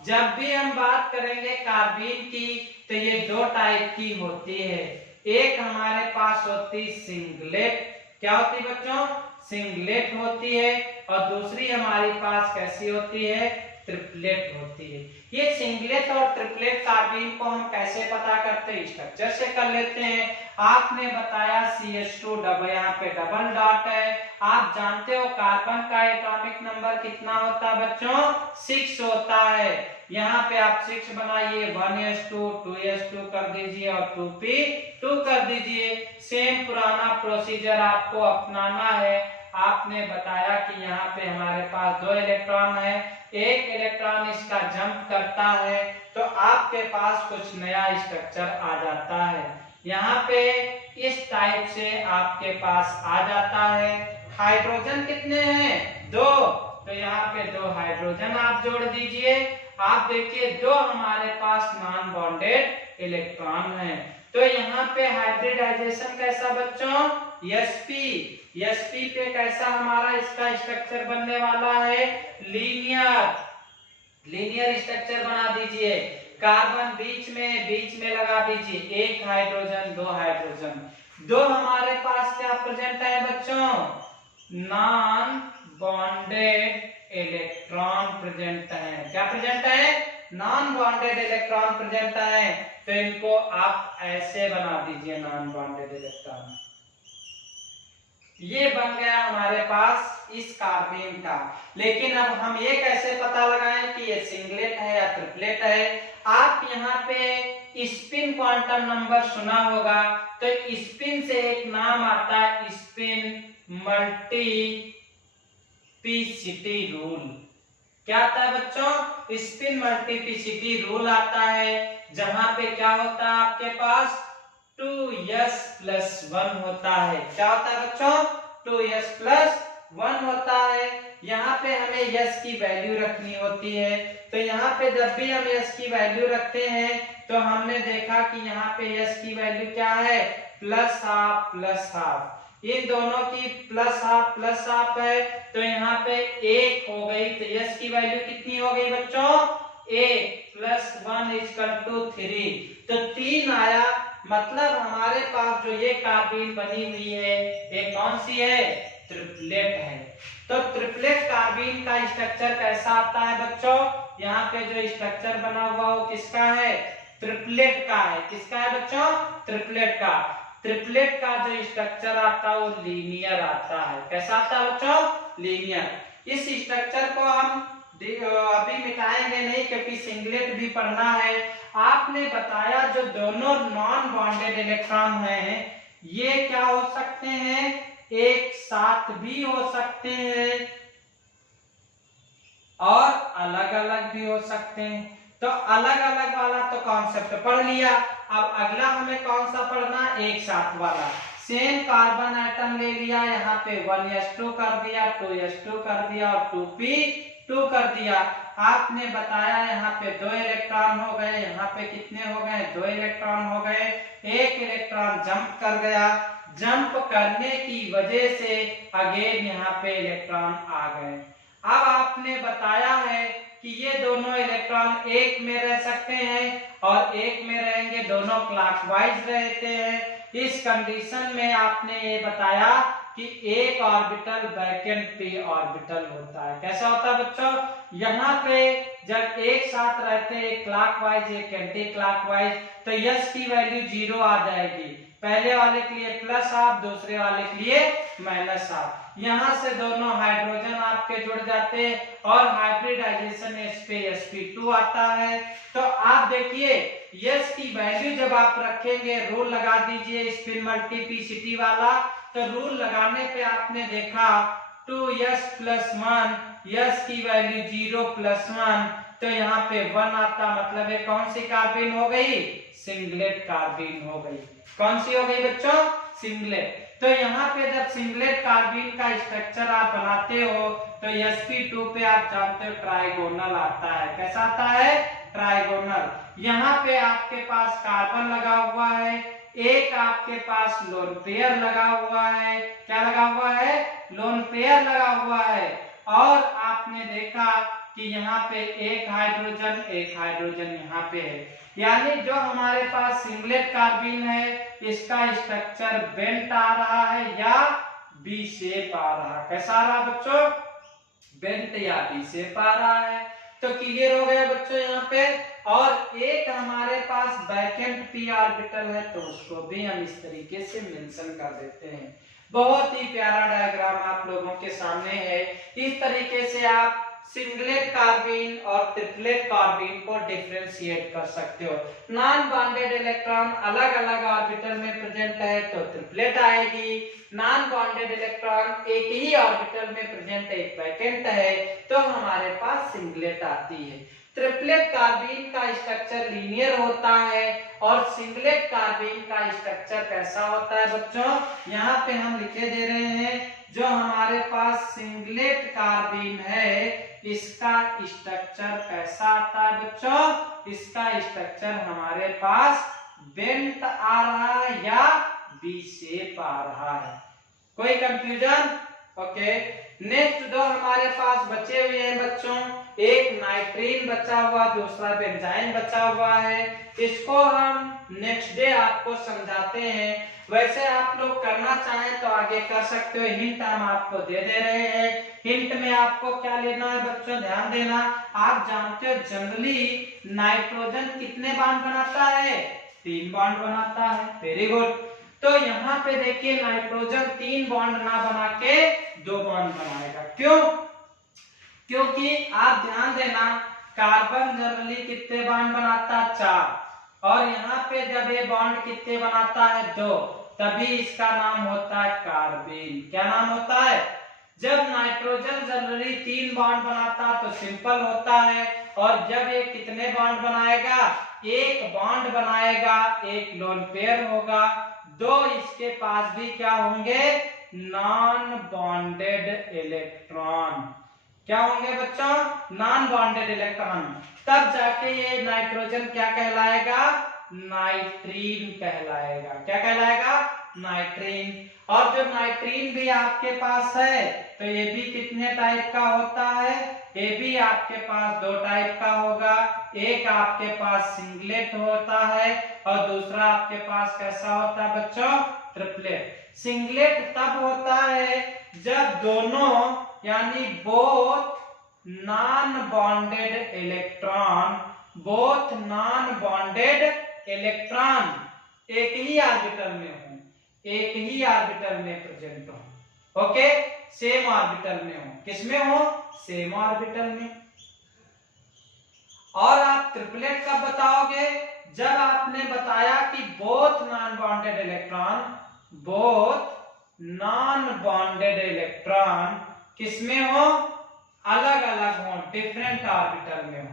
जब भी हम बात करेंगे कार्बीन की तो ये दो टाइप की होती है। एक हमारे पास होती सिंगलेट, क्या होती बच्चों? सिंगलेट होती है। और दूसरी हमारे पास कैसी होती है? ट्रिपलेट होती है। ये सिंगलेट और ट्रिपलेट कार्बीन को हम कैसे पता करते हैं? स्ट्रक्चर से कर लेते हैं। आपने बताया CH2 डबल, यहाँ पे डबल डॉट है। आप जानते हो कार्बन का एटॉमिक नंबर कितना होता है बच्चों? 6 होता है। यहाँ पे आप 6 बनाइए, 1s2 2s2 कर दीजिए और 2p2 कर दीजिए। सेम पुराना प्रोसीजर आपको अपनाना है। आपने बताया कि यहाँ पे हमारे पास 2 इलेक्ट्रॉन है, एक इलेक्ट्रॉन इसका जंप करता है तो आपके पास कुछ नया स्ट्रक्चर आ जाता है। यहाँ पे इस टाइप से आपके पास आ जाता है। हाइड्रोजन कितने हैं? 2, तो यहाँ पे 2 हाइड्रोजन आप जोड़ दीजिए। आप देखिए 2 हमारे पास नॉन बॉन्डेड इलेक्ट्रॉन हैं। तो यहाँ पे हाइब्रिडाइजेशन कैसा बच्चों? sp पे कैसा हमारा इसका स्ट्रक्चर बनने वाला है? लीनियर स्ट्रक्चर बना दीजिए। कार्बन बीच में लगा दीजिए, 1 हाइड्रोजन 2 हाइड्रोजन। 2 हमारे पास क्या प्रेजेंट है बच्चों? नॉन बॉन्डेड इलेक्ट्रॉन प्रेजेंट है। क्या प्रेजेंट है? नॉन बॉन्डेड इलेक्ट्रॉन प्रेजेंट है। तो इनको आप ऐसे बना दीजिए, नॉन बॉन्डेड इलेक्ट्रॉन। ये बन गया हमारे पास इस कार्बेन का। लेकिन अब हम ये कैसे पता लगाएं कि ये सिंगलेट है या ट्रिपलेट है? आप यहाँ पे स्पिन क्वांटम नंबर सुना होगा, तो स्पिन से एक नाम आता है स्पिन मल्टीप्लिसिटी रूल। क्या आता है बच्चों? स्पिन मल्टीप्लिसिटी रूल आता है, जहां पे क्या होता है आपके पास? 2s+1 होता है। क्या होता है बच्चों? 2s+1 होता है। यहाँ पे हमें s की वैल्यू रखनी होती है। तो यहाँ पे जब भी हम s की वैल्यू रखते हैं तो हमने देखा कि यहाँ पे s की वैल्यू क्या है? +12 इन दोनों की +12 है। तो यहाँ पे 1 हो गई, तो s की वैल्यू कितनी हो गई बच्चों? 1 + 1 = 3। तो 3 आया। मतलब हमारे पास जो ये कार्बीन बनी हुई है ये कौन सी है? ट्रिपलेट है। तो ट्रिपलेट कार्बीन का स्ट्रक्चर कैसा आता है बच्चों? यहाँ पे जो स्ट्रक्चर बना हुआ वो किसका है? ट्रिपलेट का है। किसका है बच्चों? ट्रिपलेट का। ट्रिपलेट का जो स्ट्रक्चर आता है वो लीनियर आता है। कैसा आता है बच्चों? लीनियर। इस स्ट्रक्चर को हम अभी मिटाएंगे नहीं क्योंकि सिंगलेट भी पढ़ना है। आपने बताया जो दोनों नॉन बॉन्डेड इलेक्ट्रॉन हैं ये क्या हो सकते हैं? एक साथ भी हो सकते हैं और अलग अलग भी हो सकते हैं। तो अलग अलग वाला तो कॉन्सेप्ट पढ़ लिया। अब अगला हमें कौन सा पढ़ना? एक साथ वाला। सेम कार्बन एटम ले लिया, यहाँ पे 1s2 कर दिया, 2s2 कर दिया और 2p2 कर दिया। आपने बताया यहाँ पे 2 इलेक्ट्रॉन हो गए, यहाँ पे कितने हो गए? 2 इलेक्ट्रॉन हो गए। एक इलेक्ट्रॉन जंप कर गया, जंप करने की वजह से अगेन यहाँ पे इलेक्ट्रॉन आ गए। अब आपने बताया है कि ये दोनों इलेक्ट्रॉन एक में रह सकते हैं और एक में रहेंगे, दोनों क्लॉकवाइज रहते हैं। इस कंडीशन में आपने ये बताया कि एक ऑर्बिटल वैकेंट p ऑर्बिटल होता है। कैसा होता है बच्चों? यहाँ पे जब एक साथ रहते हैं, एक क्लॉकवाइज एक एंटी क्लॉकवाइज, तो s की वैल्यू 0 आ जाएगी। पहले वाले के लिए +12, दूसरे वाले के लिए -12। यहाँ से दोनों हाइड्रोजन आपके जुड़ जाते हैं और हाइब्रिडाइजेशन sp2 आता है। तो आप देखिए s की वैल्यू जब आप रखेंगे, रूल लगा दीजिए स्पिन मल्टीप्लिसिटी वाला। तो रूल लगाने पे आपने देखा 2s+1, s की वैल्यू 0+1, तो यहाँ पे 1 आता। मतलब ये कौन सी कार्बीन हो गई? सिंगलेट कार्बीन हो गई। कौन सी हो गई बच्चों? सिंगलेट। तो यहाँ पे जब सिंगलेट कार्बीन का स्ट्रक्चर आप बनाते हो तो sp2 पे आप जानते हो ट्राइगोनल आता है। कैसा आता है? ट्राइगोनल। यहाँ पे आपके पास कार्बन लगा हुआ है, एक आपके पास लोन पेयर लगा हुआ है। क्या लगा हुआ है? लोन पेयर लगा हुआ है। और आपने देखा कि कि यहाँ पे एक हाइड्रोजन यहाँ पे है, यानी जो हमारे पास सिंगलेट कार्बीन है इसका स्ट्रक्चर बेंट आ रहा है या बी शेप आ रहा है। कैसा आ रहा बच्चों? बेंट या बी शेप आ रहा है। तो क्लियर हो गया बच्चों यहाँ पे। और एक हमारे पास वैकेंट पी ऑर्बिटल है तो उसको भी हम इस तरीके से मेंशन कर देते हैं। बहुत ही प्यारा डायग्राम आप लोगों के सामने है। इस तरीके से आप सिंगलेट कार्बीन और ट्रिपलेट कार्बीन को डिफरेंशिएट कर सकते हो। नॉन बॉन्डेड इलेक्ट्रॉन अलग अलग ऑर्बिटल में प्रेजेंट है तो ट्रिपलेट आएगी। नॉन बॉन्डेड इलेक्ट्रॉन एक ही ऑर्बिटल में प्रेजेंट एक वैकेंट है तो हमारे पास सिंगलेट आती है। ट्रिपलेट कार्बीन का स्ट्रक्चर लीनियर होता है और सिंगलेट कार्बीन का स्ट्रक्चर कैसा होता है बच्चों? यहाँ पे हम लिखे दे रहे हैं, जो हमारे पास सिंगलेट कार्बीन है इसका स्ट्रक्चर कैसा आता है बच्चों? इसका स्ट्रक्चर हमारे पास बेंट आ रहा है या बी शेप आ रहा है। कोई कंफ्यूजन? ओके। नेक्स्ट दो हमारे पास बचे हुए हैं बच्चों, एक नाइट्रीन बचा हुआ, दूसरा बेंजाइन बचा हुआ है। इसको हम नेक्स्ट डे आपको समझाते हैं। वैसे आप लोग करना चाहें तो आगे कर सकते हो, हिंट हम आपको दे दे रहे हैं। हिंट में आपको क्या लेना है बच्चों? ध्यान देना। आप जानते हो जनरली नाइट्रोजन कितने बॉन्ड बनाता है? 3 बॉन्ड बनाता है। Very good. तो यहाँ पे देखिए नाइट्रोजन 3 बॉन्ड ना बना के 2 बॉन्ड बनाएगा। क्यों? क्योंकि आप ध्यान देना, कार्बन जनरली कितने बॉन्ड बनाता है? 4। और यहाँ पे जब ये बॉन्ड कितने बनाता है? 2। तभी इसका नाम होता है कार्बेन। क्या नाम होता है? जब नाइट्रोजन जनरली 3 बॉन्ड बनाता तो सिंपल होता है, और जब ये कितने बॉन्ड बनाएगा? 1 बॉन्ड बनाएगा, 1 लोन पेयर होगा। 2 इसके पास भी क्या होंगे? Non bonded electron. क्या होंगे बच्चों? Non bonded electron. तब जाके ये नाइट्रोजन क्या कहलाएगा? नाइट्रीन कहलाएगा। क्या कहलाएगा? नाइट्रीन। और जो नाइट्रीन भी आपके पास है तो ये भी कितने टाइप का होता है? ये भी आपके पास 2 टाइप का होगा। एक आपके पास सिंगलेट होता है और दूसरा आपके पास कैसा होता है बच्चों? ट्रिपलेट। सिंगलेट तब होता है जब दोनों यानी बोथ नॉन बॉन्डेड इलेक्ट्रॉन एक ही ऑर्बिटल में हो, एक ही ऑर्बिटल में प्रेजेंट हो। ओके, सेम ऑर्बिटल में हो। किसमें हो? सेम ऑर्बिटल में। और आप ट्रिपलेट कब बताओगे? जब आपने बताया कि बोथ नॉन बॉन्डेड इलेक्ट्रॉन किसमें हो? अलग अलग हो, डिफरेंट ऑर्बिटल में हो।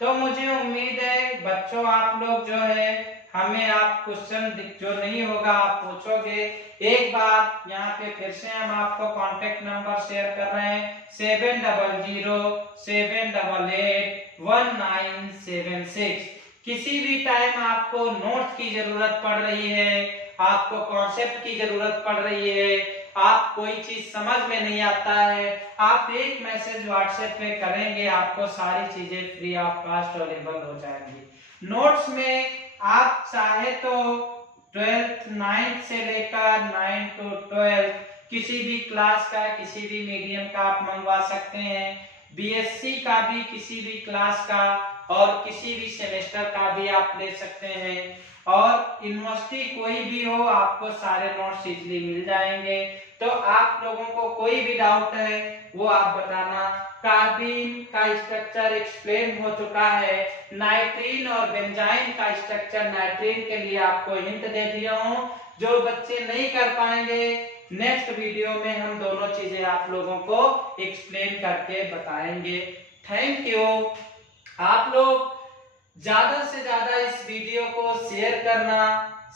तो मुझे उम्मीद है बच्चों आप लोग जो है हमें आप क्वेश्चन जो नहीं होगा आप पूछोगे। एक बार यहाँ पे फिर से हम आपको कांटेक्ट नंबर शेयर कर रहे हैं 7007881976। किसी भी टाइम आपको नोट्स की जरूरत पड़ रही है, आपको कॉन्सेप्ट की जरूरत पड़ रही है, आप कोई चीज समझ में नहीं आता है, आप एक मैसेज व्हाट्सएप पे करेंगे, आपको सारी चीजें फ्री ऑफ कॉस्ट अवेलेबल हो जाएंगी। नोट्स में आप चाहे तो 12th 9th से लेकर 9 to 12 किसी भी क्लास का, किसी भी मीडियम का आप मंगवा सकते हैं। बीएससी का भी किसी भी क्लास का और किसी भी सेमेस्टर का भी आप ले सकते हैं। और यूनिवर्सिटी कोई भी हो आपको सारे नोट्स इजीली मिल जाएंगे। तो आप लोगों को कोई भी डाउट है वो आप बताना। कार्बीन का स्ट्रक्चर एक्सप्लेन हो चुका है। नाइट्रीन और बेंजाइन का स्ट्रक्चर नाइट्रीन के लिए आपको हिंट दे दिया हूं। जो बच्चे नहीं कर पाएंगे नेक्स्ट वीडियो में हम दोनों चीजें आप लोगों को एक्सप्लेन करके बताएंगे। Thank you. आप लोग ज्यादा से ज्यादा इस वीडियो को शेयर करना,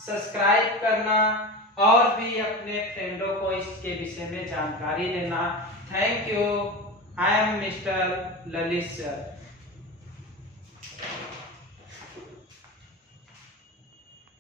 सब्सक्राइब करना और भी अपने फ्रेंडों को इसके विषय में जानकारी देना। Thank you. I am mister Lalit sir.